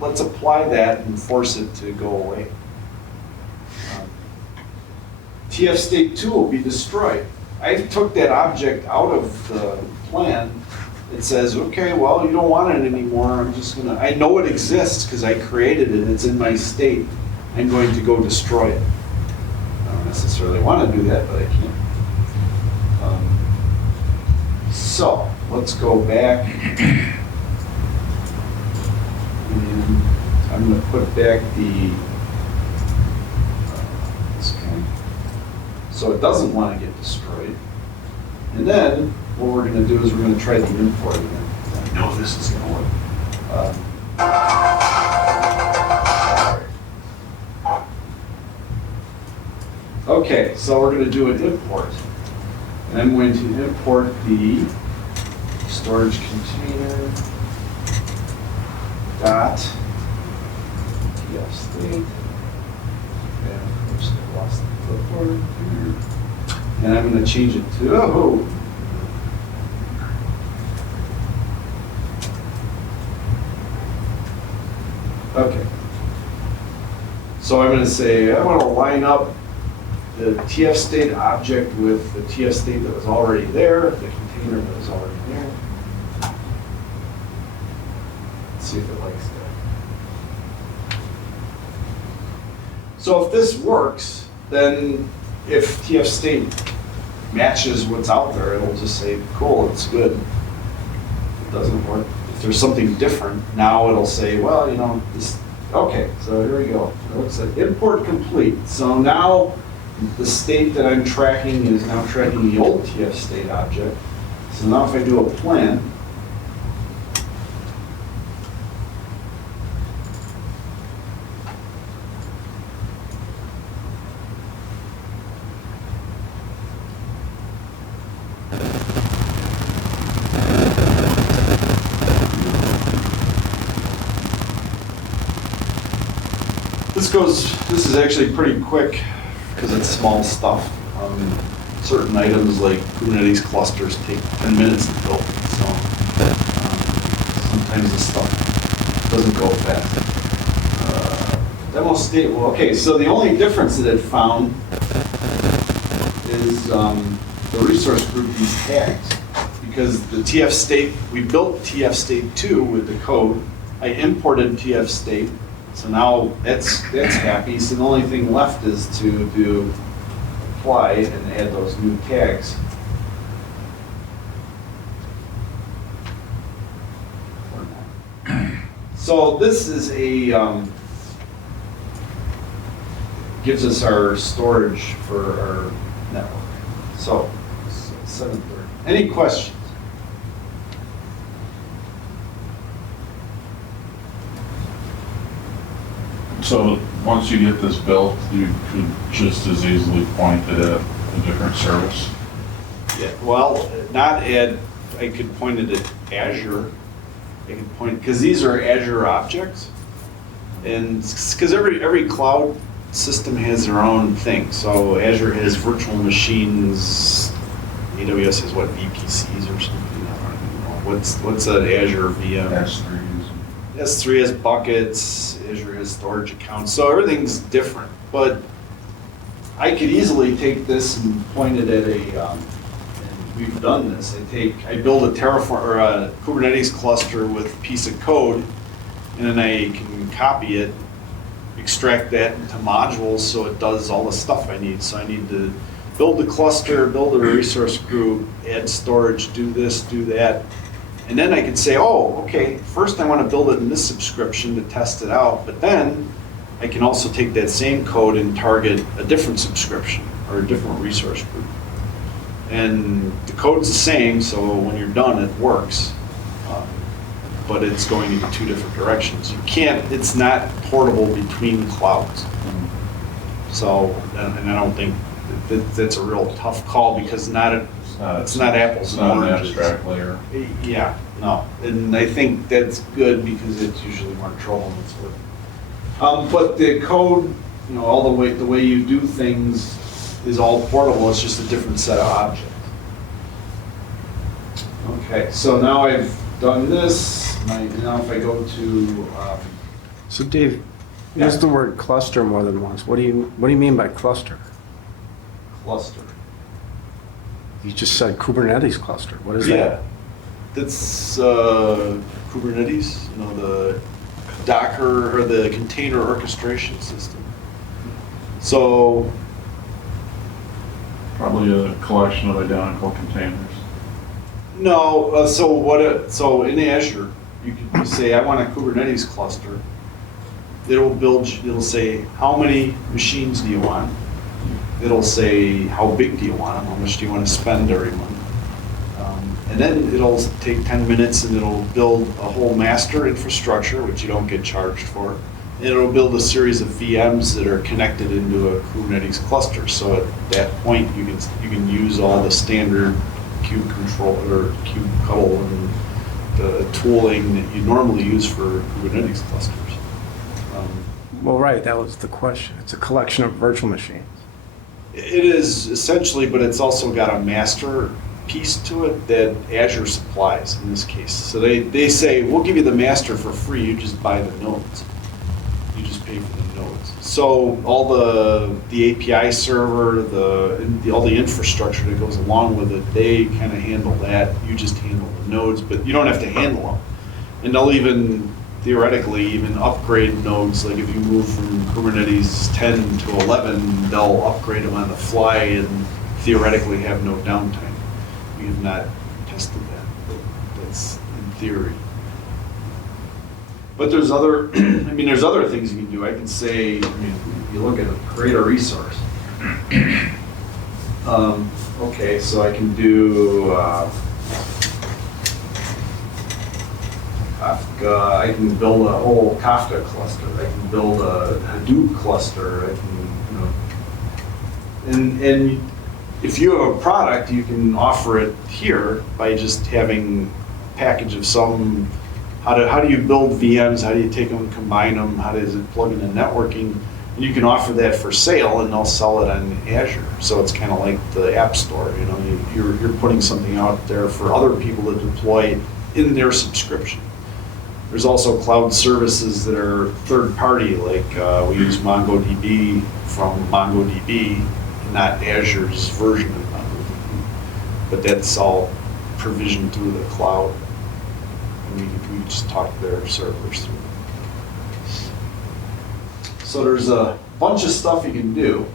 let's apply that and force it to go away. TF state 2 will be destroyed. I took that object out of the plan. It says, okay, well, you don't want it anymore. I'm just gonna, I know it exists because I created it. It's in my state. I'm going to go destroy it. I don't necessarily want to do that, but I can. So let's go back. And I'm going to put back the so it doesn't want to get destroyed. And then what we're going to do is we're going to try the import again. I know this is going to work. Okay, so we're going to do an import. And I'm going to import the storage container dot state. And of course, I lost the clipboard here. And I'm going to change it to, okay. So I'm going to say, I want to line up the TF state object with the TF state that was already there, the container that was already there. Let's see if it likes that. So if this works, then if TF state matches what's out there, it'll just say, cool, it's good. If it doesn't work, if there's something different, now it'll say, well, this, okay, so here we go. It looks like import complete. So now the state that I'm tracking is now tracking the old TF state object. So now if I do a plan, this is actually pretty quick because it's small stuff. Certain items like Kubernetes clusters take 10 minutes to build, so sometimes this stuff doesn't go fast. Demo state, well, okay, so the only difference that it found is the resource group, these tags. Because the TF state, we built TF state 2 with the code. I imported TF state. So now that's happy. So the only thing left is to do apply and add those new tags. So this is a gives us our storage for our network. So 7:30. Any questions? So once you get this built, you could just as easily point it at a different service. Yeah, well, not at, I could point it at Azure. I could point, because these are Azure objects. And because every cloud system has their own thing. So Azure has virtual machines, AWS has what, VPCs or something? I don't even know. What's an Azure VM? S3. S3 has buckets, Azure has storage accounts, so everything's different. But I could easily take this and point it at and we've done this. I build a Terraform or a Kubernetes cluster with a piece of code, and then I can copy it, extract that into modules so it does all the stuff I need. So I need to build the cluster, build a resource group, add storage, do this, do that. And then I could say, oh, okay, first I want to build it in this subscription to test it out, but then I can also take that same code and target a different subscription or a different resource group. And the code's the same, so when you're done, it works. But it's going in two different directions. You can't, it's not portable between clouds. So, and I don't think that's a real tough call because it's not apples and oranges. It's not an abstract layer. Yeah, no, and I think that's good because it's usually more trouble than it's worth. But the code, all the way you do things is all portable. It's just a different set of objects. Okay, so now I've done this. Now if I go to So Dave, you used the word cluster more than once. What do you mean by cluster? cluster. You just said Kubernetes cluster. What is Yeah, that? that's Kubernetes, the Docker or the container orchestration system. So, Probably a collection of identical containers. no, so in Azure, you can say, I want a Kubernetes cluster. It'll say, how many machines do you want? it'll say, how big do you want them? How much do you want to spend every month? And then it'll take 10 minutes and it'll build a whole master infrastructure, which you don't get charged for. And it'll build a series of VMs that are connected into a Kubernetes cluster. So at that point, you can use all the standard kube control or kubectl and the tooling that you normally use for Kubernetes clusters. Well, right, that was the question. It's a collection of virtual machines. It is essentially, but it's also got a master piece to it that Azure supplies in this case. So they say, we'll give you the master for free, you just buy the nodes. You just pay for the nodes. So all the API server, all the infrastructure that goes along with it, they kind of handle that. You just handle the nodes, but you don't have to handle them. And they'll even, theoretically, even upgrade nodes. Like if you move from Kubernetes 10 to 11, they'll upgrade them on the fly and theoretically have no downtime. We have not tested that, but that's in theory. But there's other, there's other things you can do. I can say, you look at it, create a resource. Okay, so I can do Kafka. I can build a whole Kafka cluster. I can build a Hadoop cluster. I can, and if you have a product, you can offer it here by just having a package of some. How do you build VMs? How do you take them and combine them? How does it plug into networking? And you can offer that for sale, and they'll sell it on Azure. So it's kind of like the App Store. You're putting something out there for other people to deploy in their subscription. There's also cloud services that are third party, like we use MongoDB from MongoDB, not Azure's version of MongoDB. But that's all provisioned through the cloud. And we just talk to their servers through. So there's a bunch of stuff you can do.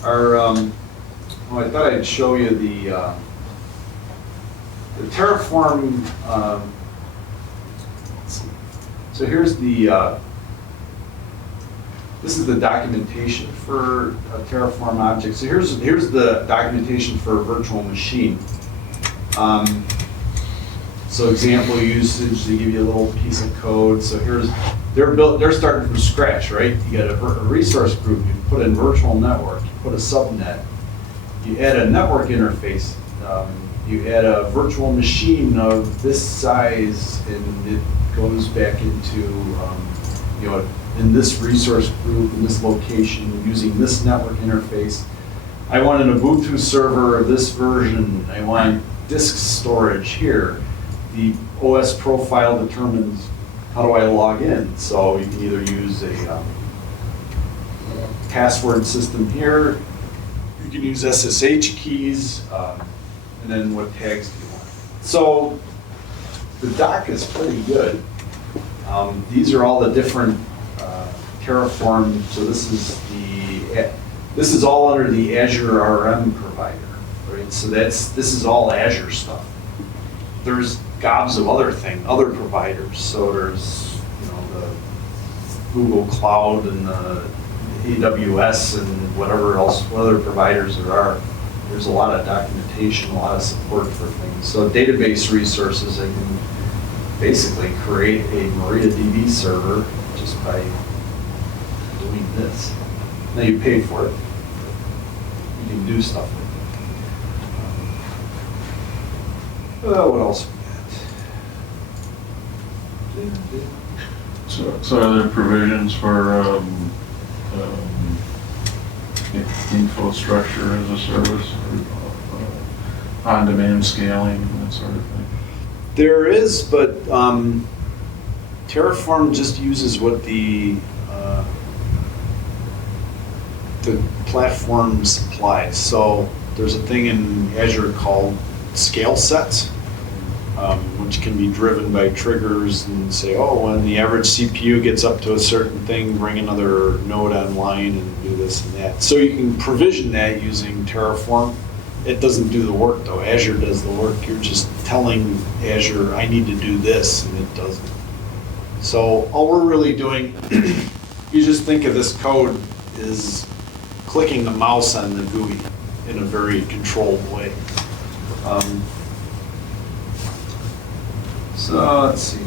I thought I'd show you the Terraform. Let's see. So here's the. This is the documentation for a Terraform object. So here's the documentation for a virtual machine. So example usage, they give you a little piece of code. So they're starting from scratch, right? You got a resource group, you put in virtual network, you put a subnet, you add a network interface, you add a virtual machine of this size, and it goes back into, in this resource group, in this location, using this network interface. I want an Ubuntu server of this version, I want disk storage here. The OS profile determines how do I log in. So you can either use a password system here, you can use SSH keys, and then what tags do you want. So the doc is pretty good. These are all the different Terraform. So this is all under the Azure ARM provider, right? So this is all Azure stuff. There's gobs of other providers. So there's the Google Cloud and the AWS and whatever else, what other providers there are. There's a lot of documentation, a lot of support for things. So database resources, I can basically create a MariaDB server just by doing this. Now you pay for it. You can do stuff with it. What else we got? So are there provisions for infrastructure as a service, or on-demand scaling, that sort of thing? There is, but Terraform just uses what the platform supplies. So there's a thing in Azure called scale sets, which can be driven by triggers and say, oh, when the average CPU gets up to a certain thing, bring another node online and do this and that. So you can provision that using Terraform. It doesn't do the work though. Azure does the work. You're just telling Azure, I need to do this, and it doesn't. So all we're really doing, you just think of this code is clicking the mouse on the GUI in a very controlled way. So let's see.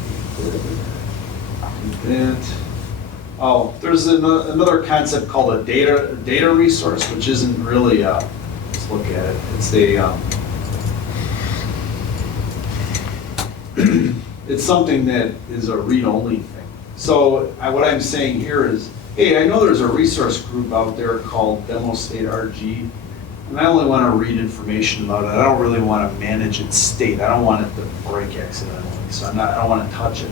That. Oh, there's another concept called a data resource, which isn't really let's look at it. It's a it's something that is a read-only thing. So what I'm saying here is, hey, I know there's a resource group out there called Demo State RG, and I only want to read information about it. I don't really want to manage its state. I don't want it to break accidentally, so I don't want to touch it.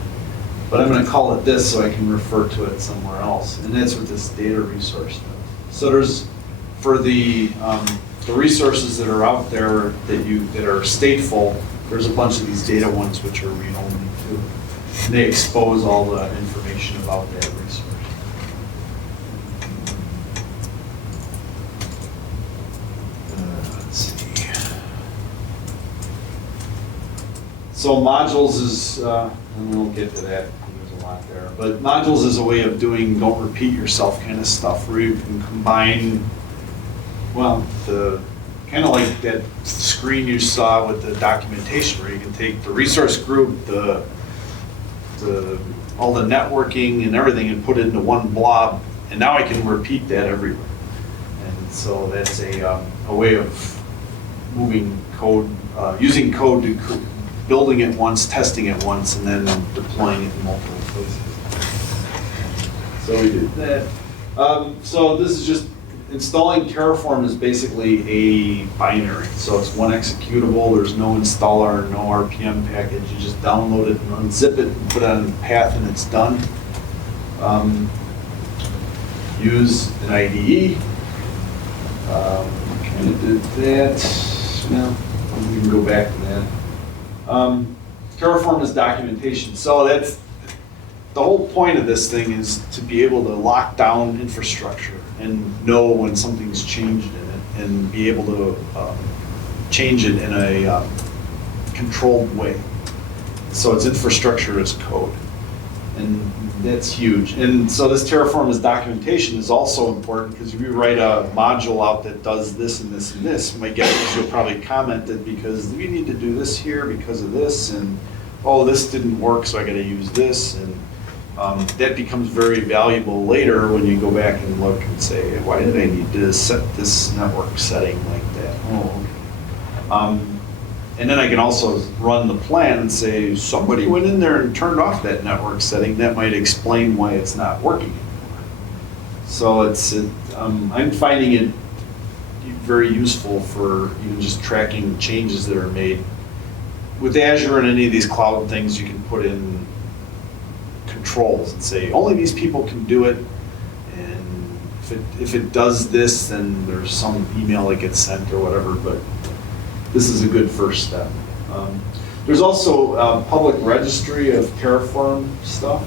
But I'm going to call it this so I can refer to it somewhere else, and that's what this data resource does. So there's, for the resources that are out there that are stateful, there's a bunch of these data ones which are read-only too. And they expose all the information about that resource. Let's see. So modules is, and we'll get to that, there's a lot there. But modules is a way of doing don't repeat yourself kind of stuff where you can combine, well, kind of like that screen you saw with the documentation where you can take the resource group, all the networking and everything and put it into one blob, and now I can repeat that everywhere. And so that's a way of moving code, using code to building it once, testing it once, and then deploying it in multiple places. So we did that. So this is just, installing Terraform is basically a binary. So it's one executable, there's no installer, no RPM package. You just download it and unzip it and put it on the path and it's done. Use an IDE. Kind of did that. Now, we can go back to that. Terraform is documentation. So that's, the whole point of this thing is to be able to lock down infrastructure and know when something's changed in it and be able to change it in a controlled way. So it's infrastructure as code. And that's huge. And so this Terraform as documentation is also important because if you write a module out that does this and this and this, my guess is you'll probably comment it because we need to do this here because of this, and oh, this didn't work, so I got to use this. And that becomes very valuable later when you go back and look and say, why did I need to set this network setting like that? Oh, okay. And then I can also run the plan and say, somebody went in there and turned off that network setting. That might explain why it's not working anymore. So I'm finding it very useful for even just tracking changes that are made. With Azure and any of these cloud things, you can put in controls and say, only these people can do it. And if it does this, then there's some email that gets sent or whatever. But this is a good first step. There's also a public registry of Terraform stuff,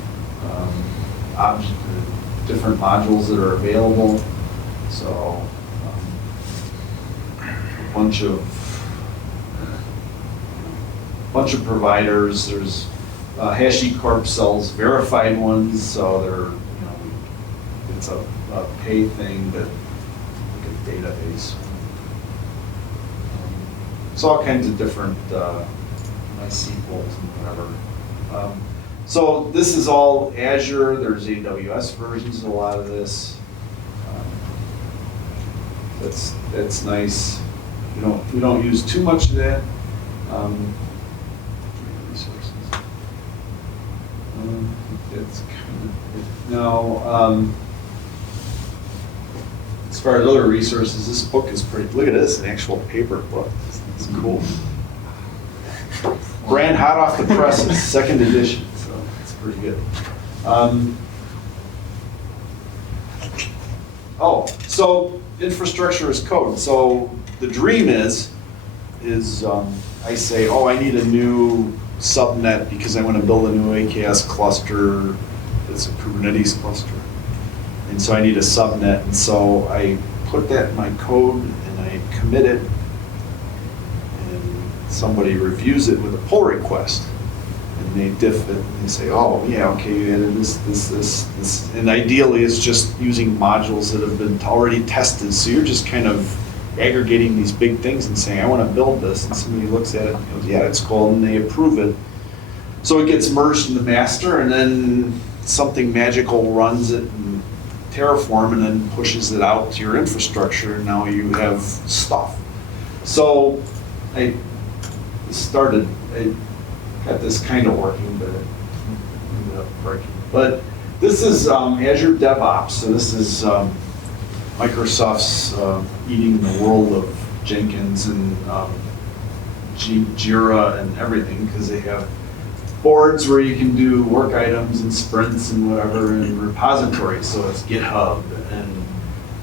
different modules that are available. So a bunch of providers. There's HashiCorp sells verified ones, so they're it's a pay thing, but like a database. It's all kinds of different MySQLs and whatever. So this is all Azure. There's AWS versions of a lot of this. That's nice. We don't use too much of that. Resources. That's kind of it. Now, as far as other resources, this book is pretty. Look at this, an actual paper book. It's cool. Brand hot off the presses, second edition, so it's pretty good. So infrastructure as code. So the dream is I say, I need a new subnet because I want to build a new AKS cluster. It's a Kubernetes cluster. And so I need a subnet. And so I put that in my code and I commit it. And somebody reviews it with a pull request. and they diff it, and they say, oh, yeah, okay, you added this. And ideally, it's just using modules that have been already tested, so you're just kind of aggregating these big things and saying, I want to build this, and somebody looks at it and goes, yeah, it's cool, and they approve it. So it gets merged in the master, and then something magical runs it in Terraform and then pushes it out to your infrastructure, and now you have stuff. So I got this kind of working, but it ended up breaking. But this is Azure DevOps, so this is Microsoft's eating the world of Jenkins and Jira and everything, because they have boards where you can do work items and sprints and whatever, and repositories, so it's GitHub, and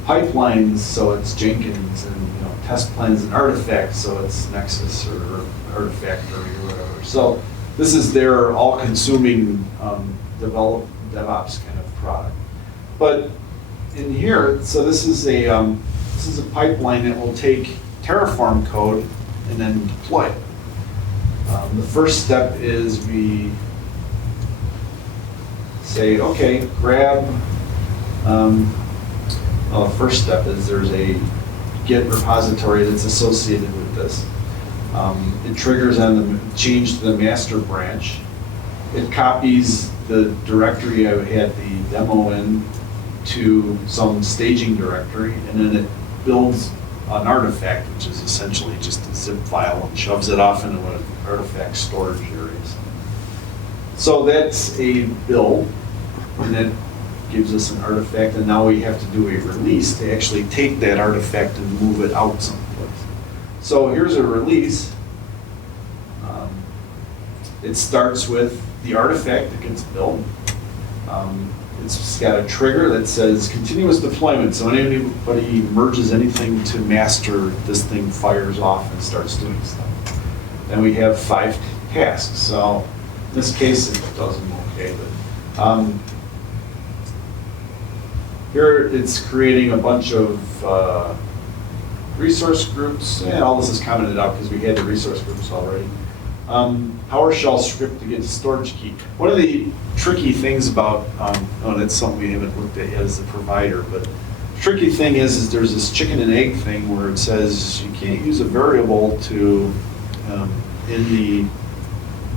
pipelines, so it's Jenkins, and test plans and artifacts, so it's Nexus or Artifactory or whatever. So this is their all-consuming DevOps kind of product. But in here, so this is a pipeline that will take Terraform code and then deploy it. The first step is we say, okay, grab, the first step is there's a Git repository that's associated with this. It triggers on the change to the master branch. It copies the directory I had the demo in to some staging directory, and then it builds an artifact, which is essentially just a zip file, and shoves it off into an artifact storage area. So that's a build, and it gives us an artifact, and now we have to do a release to actually take that artifact and move it out someplace. So here's a release. It starts with the artifact that gets built. It's got a trigger that says continuous deployment, so anybody merges anything to master, this thing fires off and starts doing stuff. Then we have 5 tasks, so in this case it does them okay, but here it's creating a bunch of resource groups, and all this is commented out because we had the resource groups already. PowerShell script to get the storage key. One of the tricky things about, that's something we haven't looked at yet as a provider, but the tricky thing is there's this chicken and egg thing where it says you can't use a variable to, in the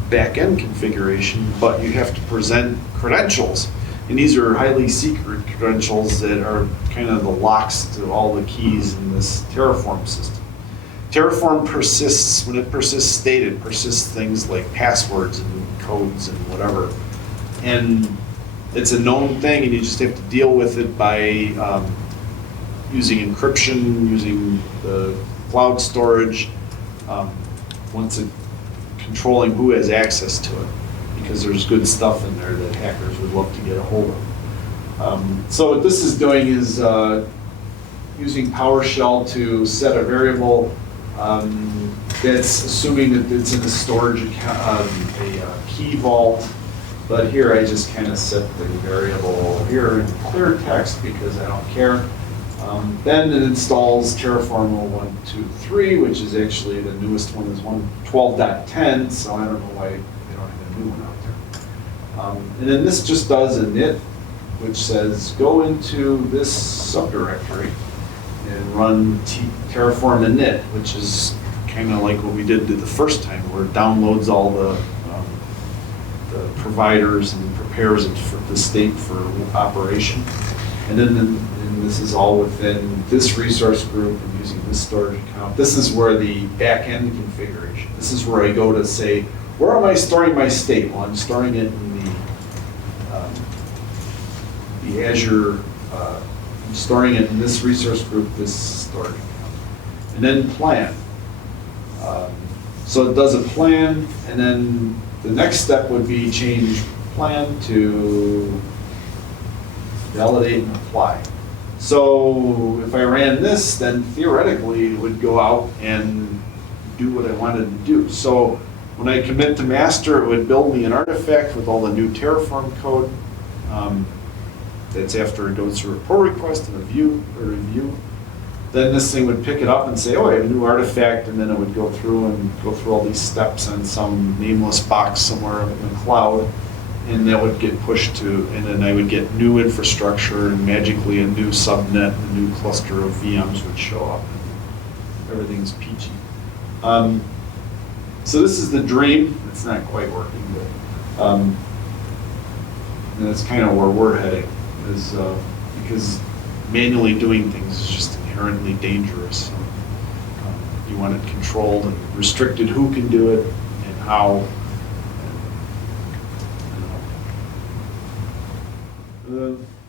back-end configuration, but you have to present credentials. And these are highly secret credentials that are kind of the locks to all the keys in this Terraform system. Terraform persists, when it persists state, it persists things like passwords and codes and whatever. And it's a known thing, and you just have to deal with it by using encryption, using the cloud storage, controlling who has access to it, because there's good stuff in there that hackers would love to get a hold of. So what this is doing is using PowerShell to set a variable that's assuming that it's in a storage account, a key vault. But here I just kind of set the variable here in clear text because I don't care. Then it installs Terraform 1.2.3, which is actually the newest one, is 12.10, so I don't know why they don't have a new one out there. And then this just does a init, which says go into this subdirectory and run Terraform init, which is kind of like what we did the first time, where it downloads all the providers and prepares it for the state for operation. And then this is all within this resource group and using this storage account. This is where the back-end configuration. This is where I go to say, where am I storing my state? Well, I'm storing it in the Azure. I'm storing it in this resource group, this storage account. And then plan. So it does a plan, and then the next step would be change plan to validate and apply. So if I ran this, then theoretically it would go out and do what I wanted to do. So when I commit to master, it would build me an artifact with all the new Terraform code. That's after it goes through a pull request and a review. then this thing would pick it up and say, oh, I have a new artifact, and then it would go through all these steps on some nameless box somewhere in the cloud, and that would get pushed to, and then I would get new infrastructure, and magically a new subnet, a new cluster of VMs would show up. And everything's peachy. So this is the dream. It's not quite working, but and that's kind of where we're heading, is because manually doing things is just inherently dangerous. You want it controlled and restricted who can do it and how.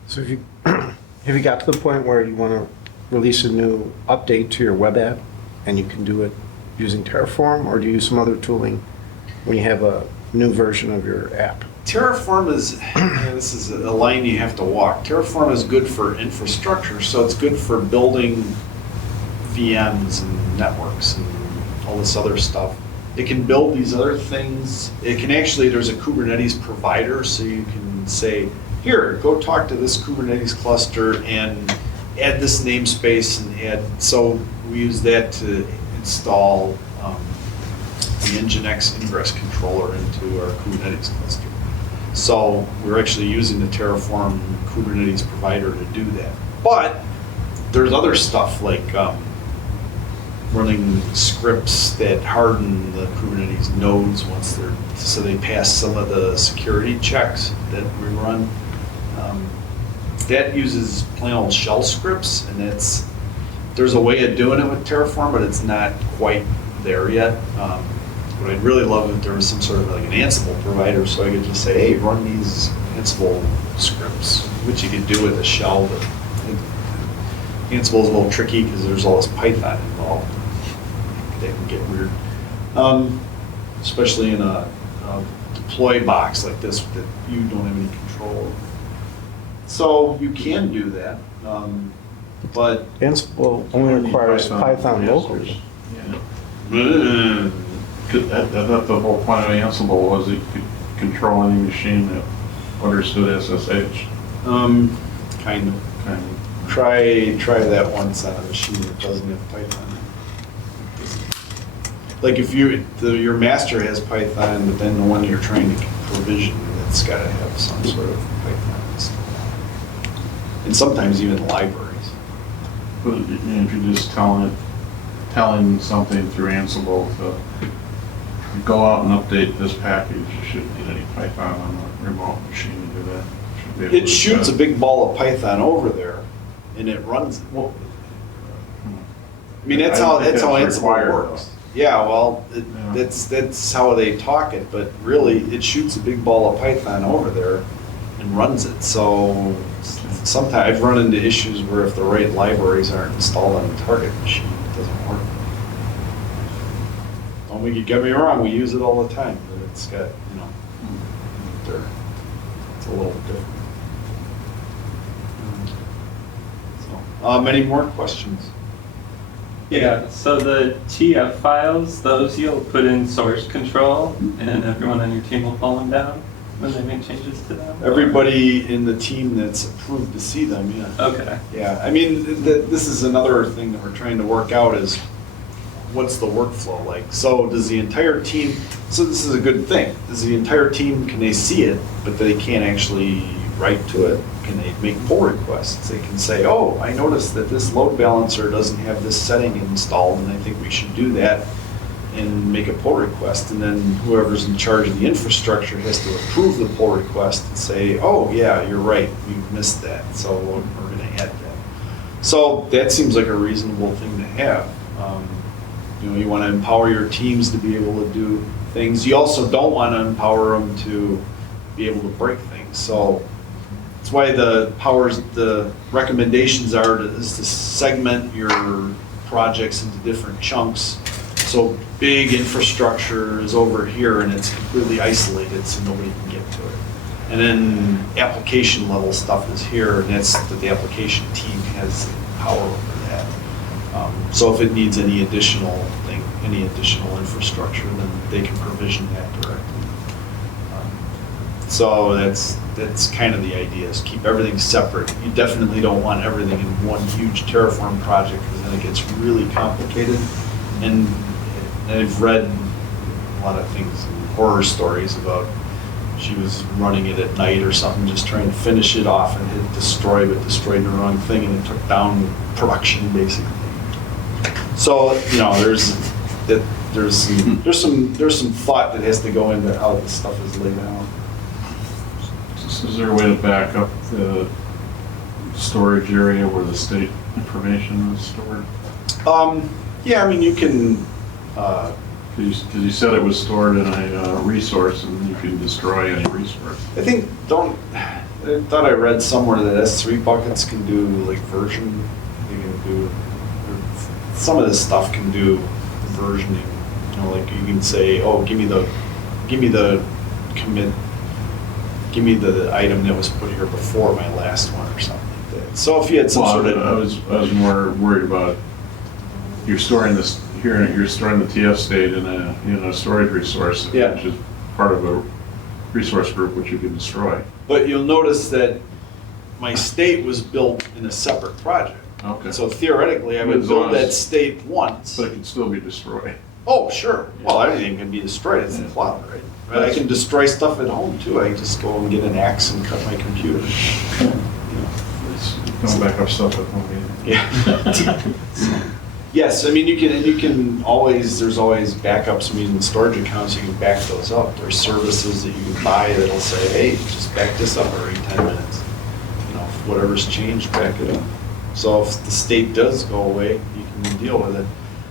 So have you got to the point where you want to release a new update to your web app and you can do it using Terraform, or do you use some other tooling when you have a new version of your app? Terraform is, this is a line you have to walk. Terraform is good for infrastructure, so it's good for building VMs and networks and all this other stuff. It can build these other things. It can actually, there's a Kubernetes provider, so you can say, here, go talk to this Kubernetes cluster and add this namespace and add, so we use that to install the Nginx ingress controller into our Kubernetes cluster. So we're actually using the Terraform Kubernetes provider to do that. But there's other stuff like running scripts that harden the Kubernetes nodes once they're, so they pass some of the security checks that we run. That uses plain old shell scripts, and there's a way of doing it with Terraform, but it's not quite there yet. What I'd really love if there was some sort of like an Ansible provider, so I could just say, hey, run these Ansible scripts, which you could do with a shell, but Ansible is a little tricky because there's all this Python involved. They can get weird. Especially in a deploy box like this that you don't have any control over. So you can do that, but Ansible only requires Python locals. Yeah. I thought the whole point of Ansible was it could control any machine that understood SSH. Kind of. Try that once on a machine that doesn't have Python. Like if your master has Python, but then the one you're trying to provision, it's got to have some sort of Python installed. And sometimes even libraries. But if you're just telling something through Ansible to go out and update this package, you shouldn't need any Python on a remote machine to do that. It shoots a big ball of Python over there, and it runs it. Well, I mean, that's how Ansible required, works. Yeah, well, that's how they talk it, but really, it shoots a big ball of Python over there and runs it. So sometimes I've run into issues where if the right libraries aren't installed on the target machine, it doesn't work. Don't get me wrong, we use it all the time, but it's got, it's a little different. Any more questions? Yeah, so the TF files, those you'll put in source control and everyone on your team will pull them down when they make changes to them? Everybody in the team that's approved to see them, yeah. Okay. Yeah, I mean, this is another thing that we're trying to work out is what's the workflow like? So does the entire team, so this is a good thing, does the entire team, can they see it, but they can't actually write to it? Can they make pull requests? They can say, oh, I noticed that this load balancer doesn't have this setting installed, and I think we should do that, and make a pull request. And then whoever's in charge of the infrastructure has to approve the pull request and say, oh, yeah, you're right, we missed that, so we're going to add that. So that seems like a reasonable thing to have. You want to empower your teams to be able to do things. You also don't want to empower them to be able to break things. So that's why the recommendations is to segment your projects into different chunks. So big infrastructure is over here and it's completely isolated so nobody can get to it. And then application level stuff is here, and that's that the application team has power over that. So if it needs any additional infrastructure, then they can provision that directly. So that's kind of the idea, is keep everything separate. You definitely don't want everything in one huge Terraform project, because then it gets really complicated. And I've read a lot of things, horror stories about she was running it at night or something, just trying to finish it off and hit destroy, but destroyed the wrong thing, and it took down production basically. So, you know, there's some thought that has to go into how this stuff is laid out. Is there a way to back up the storage area where the state information is stored? Yeah, I mean, you can, Because you said it was stored in a resource, and you can destroy any resource. I thought I read somewhere that S3 buckets can do like version, they can do, some of this stuff can do versioning. You know, like you can say, oh, give me the commit, give me the item that was put here before my last one or something like that. So if you had some sort of, I was more worried about, you're storing this here, you're storing the TF state in a storage resource, Yeah. which is part of a resource group which you can destroy. but you'll notice that my state was built in a separate project. Okay. So theoretically, I would As build long as- that state once. But it can still be destroyed. Oh, sure. Well, everything can be destroyed. It's the cloud, right? But I can destroy stuff at home too. I just go and get an axe and cut my computer. You know. Don't back up stuff at home either. Yeah. Yes, I mean, you can always, there's always backups. I mean, storage accounts, you can back those up. There's services that you can buy that'll say, hey, just back this up every 10 minutes. You know, whatever's changed, back it up. So if the state does go away, you can deal with it.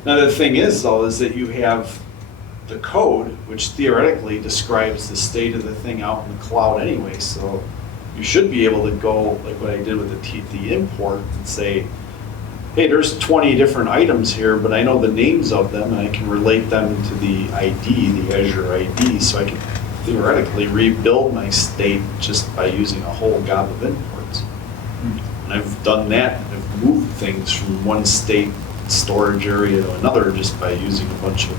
Now, the thing is, though, is that you have the code, which theoretically describes the state of the thing out in the cloud anyway. So you should be able to go, like what I did with the import, and say, hey, there's 20 different items here, but I know the names of them, and I can relate them to the ID, the Azure ID, so I can theoretically rebuild my state just by using a whole gob of imports. And I've done that. I've moved things from one state storage area to another just by using a bunch of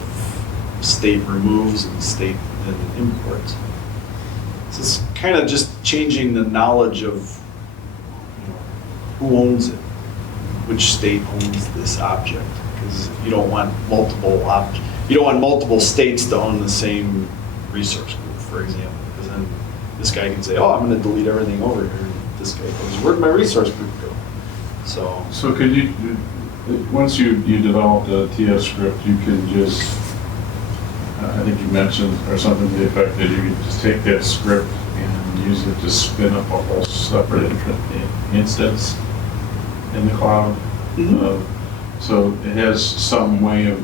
state removes and state and imports. So it's kind of just changing the knowledge of, you know, who owns it, which state owns this object, because you don't want multiple states to own the same resource group, for example, because then this guy can say, oh, I'm going to delete everything over here. And this guy goes, where'd my resource group go? So could you, once you develop the TF script, you can just, I think you mentioned, or something to the effect that you can just take that script and use it to spin up a whole separate instance in the cloud. Mhm. So it has some way of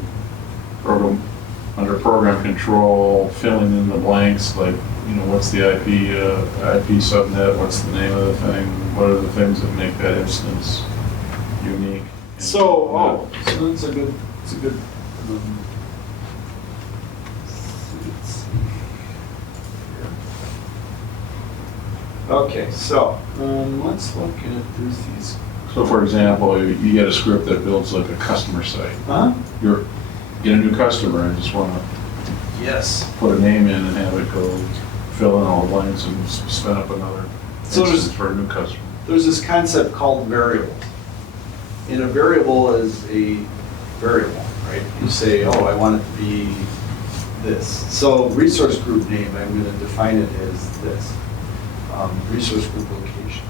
under program control, filling in the blanks, like, you know, what's the IP subnet, what's the name of the thing, what are the things that make that instance unique? So that's a good, let's see here. Okay, so, let's look at these. So for example, you get a script that builds like a customer site. Huh? You get a new customer and just want to Yes. put a name in and have it go fill in all the blanks and spin up another So instance for a new customer. There's this concept called variable. And a variable is a variable, right? You say, oh, I want it to be this. So resource group name, I'm going to define it as this. Resource group location.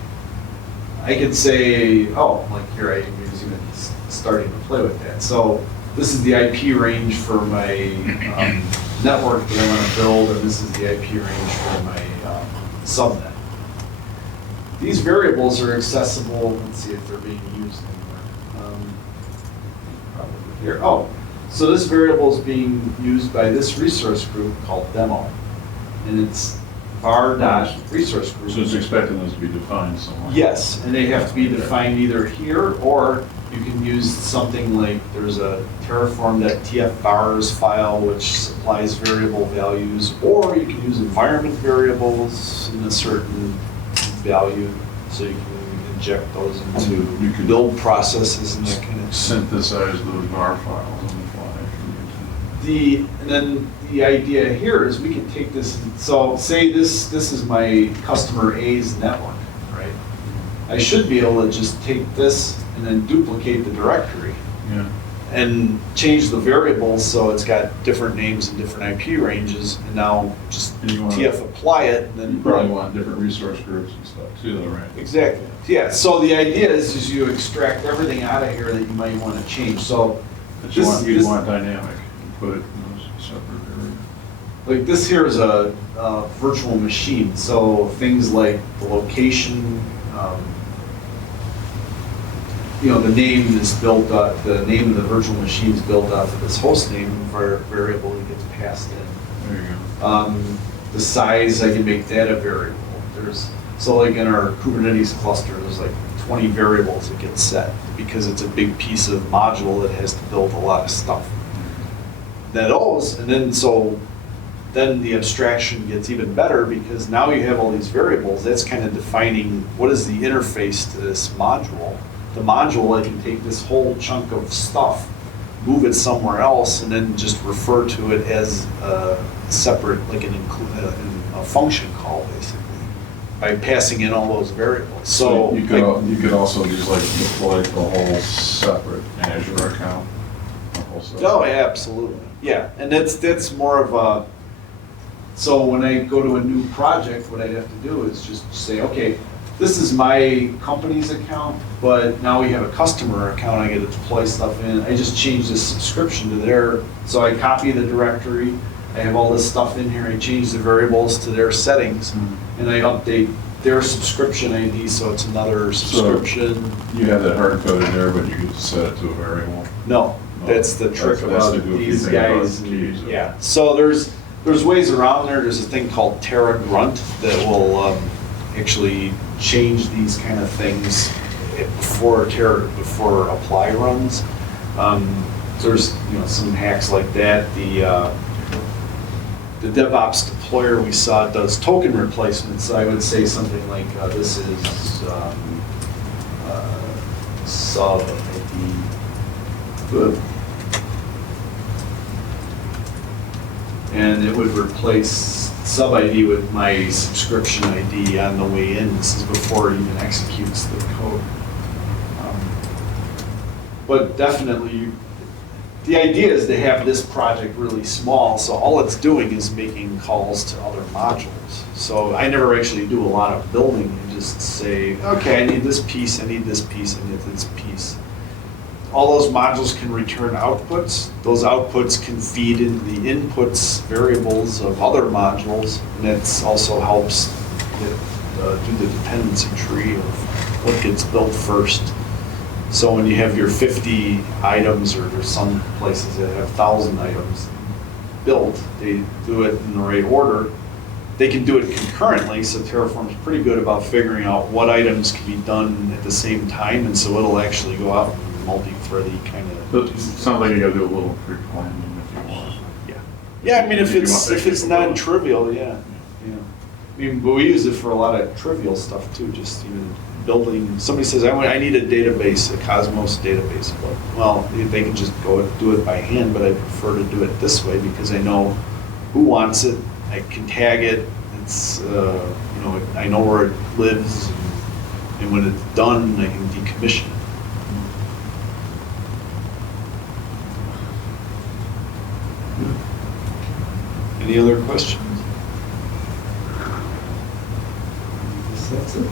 I could say, oh, like here I am using it, starting to play with that. So this is the IP range for my network that I want to build, and this is the IP range for my subnet. These variables are accessible. Let's see if they're being used anywhere. Probably here. Oh, so this variable is being used by this resource group called Demo, and it's var.resource group. So it's expecting those to be defined somewhere. Yes, and they have to be defined either here, or you can use something like, there's a terraform.tfvars file which supplies variable values, or you can use environment variables in a certain value, so you can inject those into You can build processes and that kind of synthesize those var files on the fly. And then the idea here is we can take this, so say this is my customer A's network, right? I should be able to just take this and then duplicate the directory Yeah. and change the variables so it's got different names and different IP ranges, and now just And you wanna- TF apply it, and then You probably want different resource groups and stuff too, though, right? Exactly. Yeah, so the idea is you extract everything out of here that you might want to change. So But you this, you want dynamic, you put it in those separate areas. like this here is a virtual machine. So things like the location, the name is built up, the name of the virtual machine is built off of this host name variable that gets passed in. There you go. The size, I can make that a variable. So like in our Kubernetes cluster, there's like 20 variables that get set because it's a big piece of module that has to build a lot of stuff. Then the abstraction gets even better because now you have all these variables. That's kind of defining what is the interface to this module. The module, I can take this whole chunk of stuff, move it somewhere else, and then just refer to it as a separate, like a function call, basically, by passing in all those variables. So you could also just like deploy the whole separate Azure account. the whole separate- Oh, yeah, absolutely. Yeah, and that's more of a, so when I go to a new project, what I'd have to do is just say, okay, this is my company's account, but now we have a customer account, I get to deploy stuff in. I just change this subscription to their, so I copy the directory, I have all this stuff in here, I change the variables to their settings, and I update their subscription ID, so it's another subscription. You have that hard coded there, but you get to set it to a variable. No, that's the trick That's about the goofy these thing about guys. keys. Yeah, so there's ways around there. There's a thing called Terra Grunt that will actually change these kind of things before apply runs. There's some hacks like that. The DevOps deployer we saw does token replacements. I would say something like this is sub ID. Good. And it would replace sub ID with my subscription ID on the way in. This is before it even executes the code. But definitely, the idea is to have this project really small, so all it's doing is making calls to other modules. So I never actually do a lot of building. You just say, okay, I need this piece, I need this piece, I need this piece. All those modules can return outputs. Those outputs can feed into the inputs variables of other modules, and that also helps do the dependency tree of what gets built first. So when you have your 50 items, or there's some places that have 1,000 items built, they do it in the right order. They can do it concurrently, so Terraform's pretty good about figuring out what items can be done at the same time, and so it'll actually go out and multi-thready kind of. But it sounds like you gotta do a little pre-planning if you want. Yeah, I mean, if If you want it's that capability. non-trivial, yeah. I mean, but we use it for a lot of trivial stuff too, just even building. Somebody says, I need a database, a Cosmos database. But, well, they can just go do it by hand, but I prefer to do it this way because I know who wants it, I can tag it, it's, I know where it lives, and when it's done, I can decommission it. Any other questions? I guess that's it.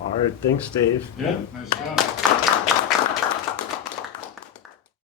All right, thanks, Dave. Yeah, nice job.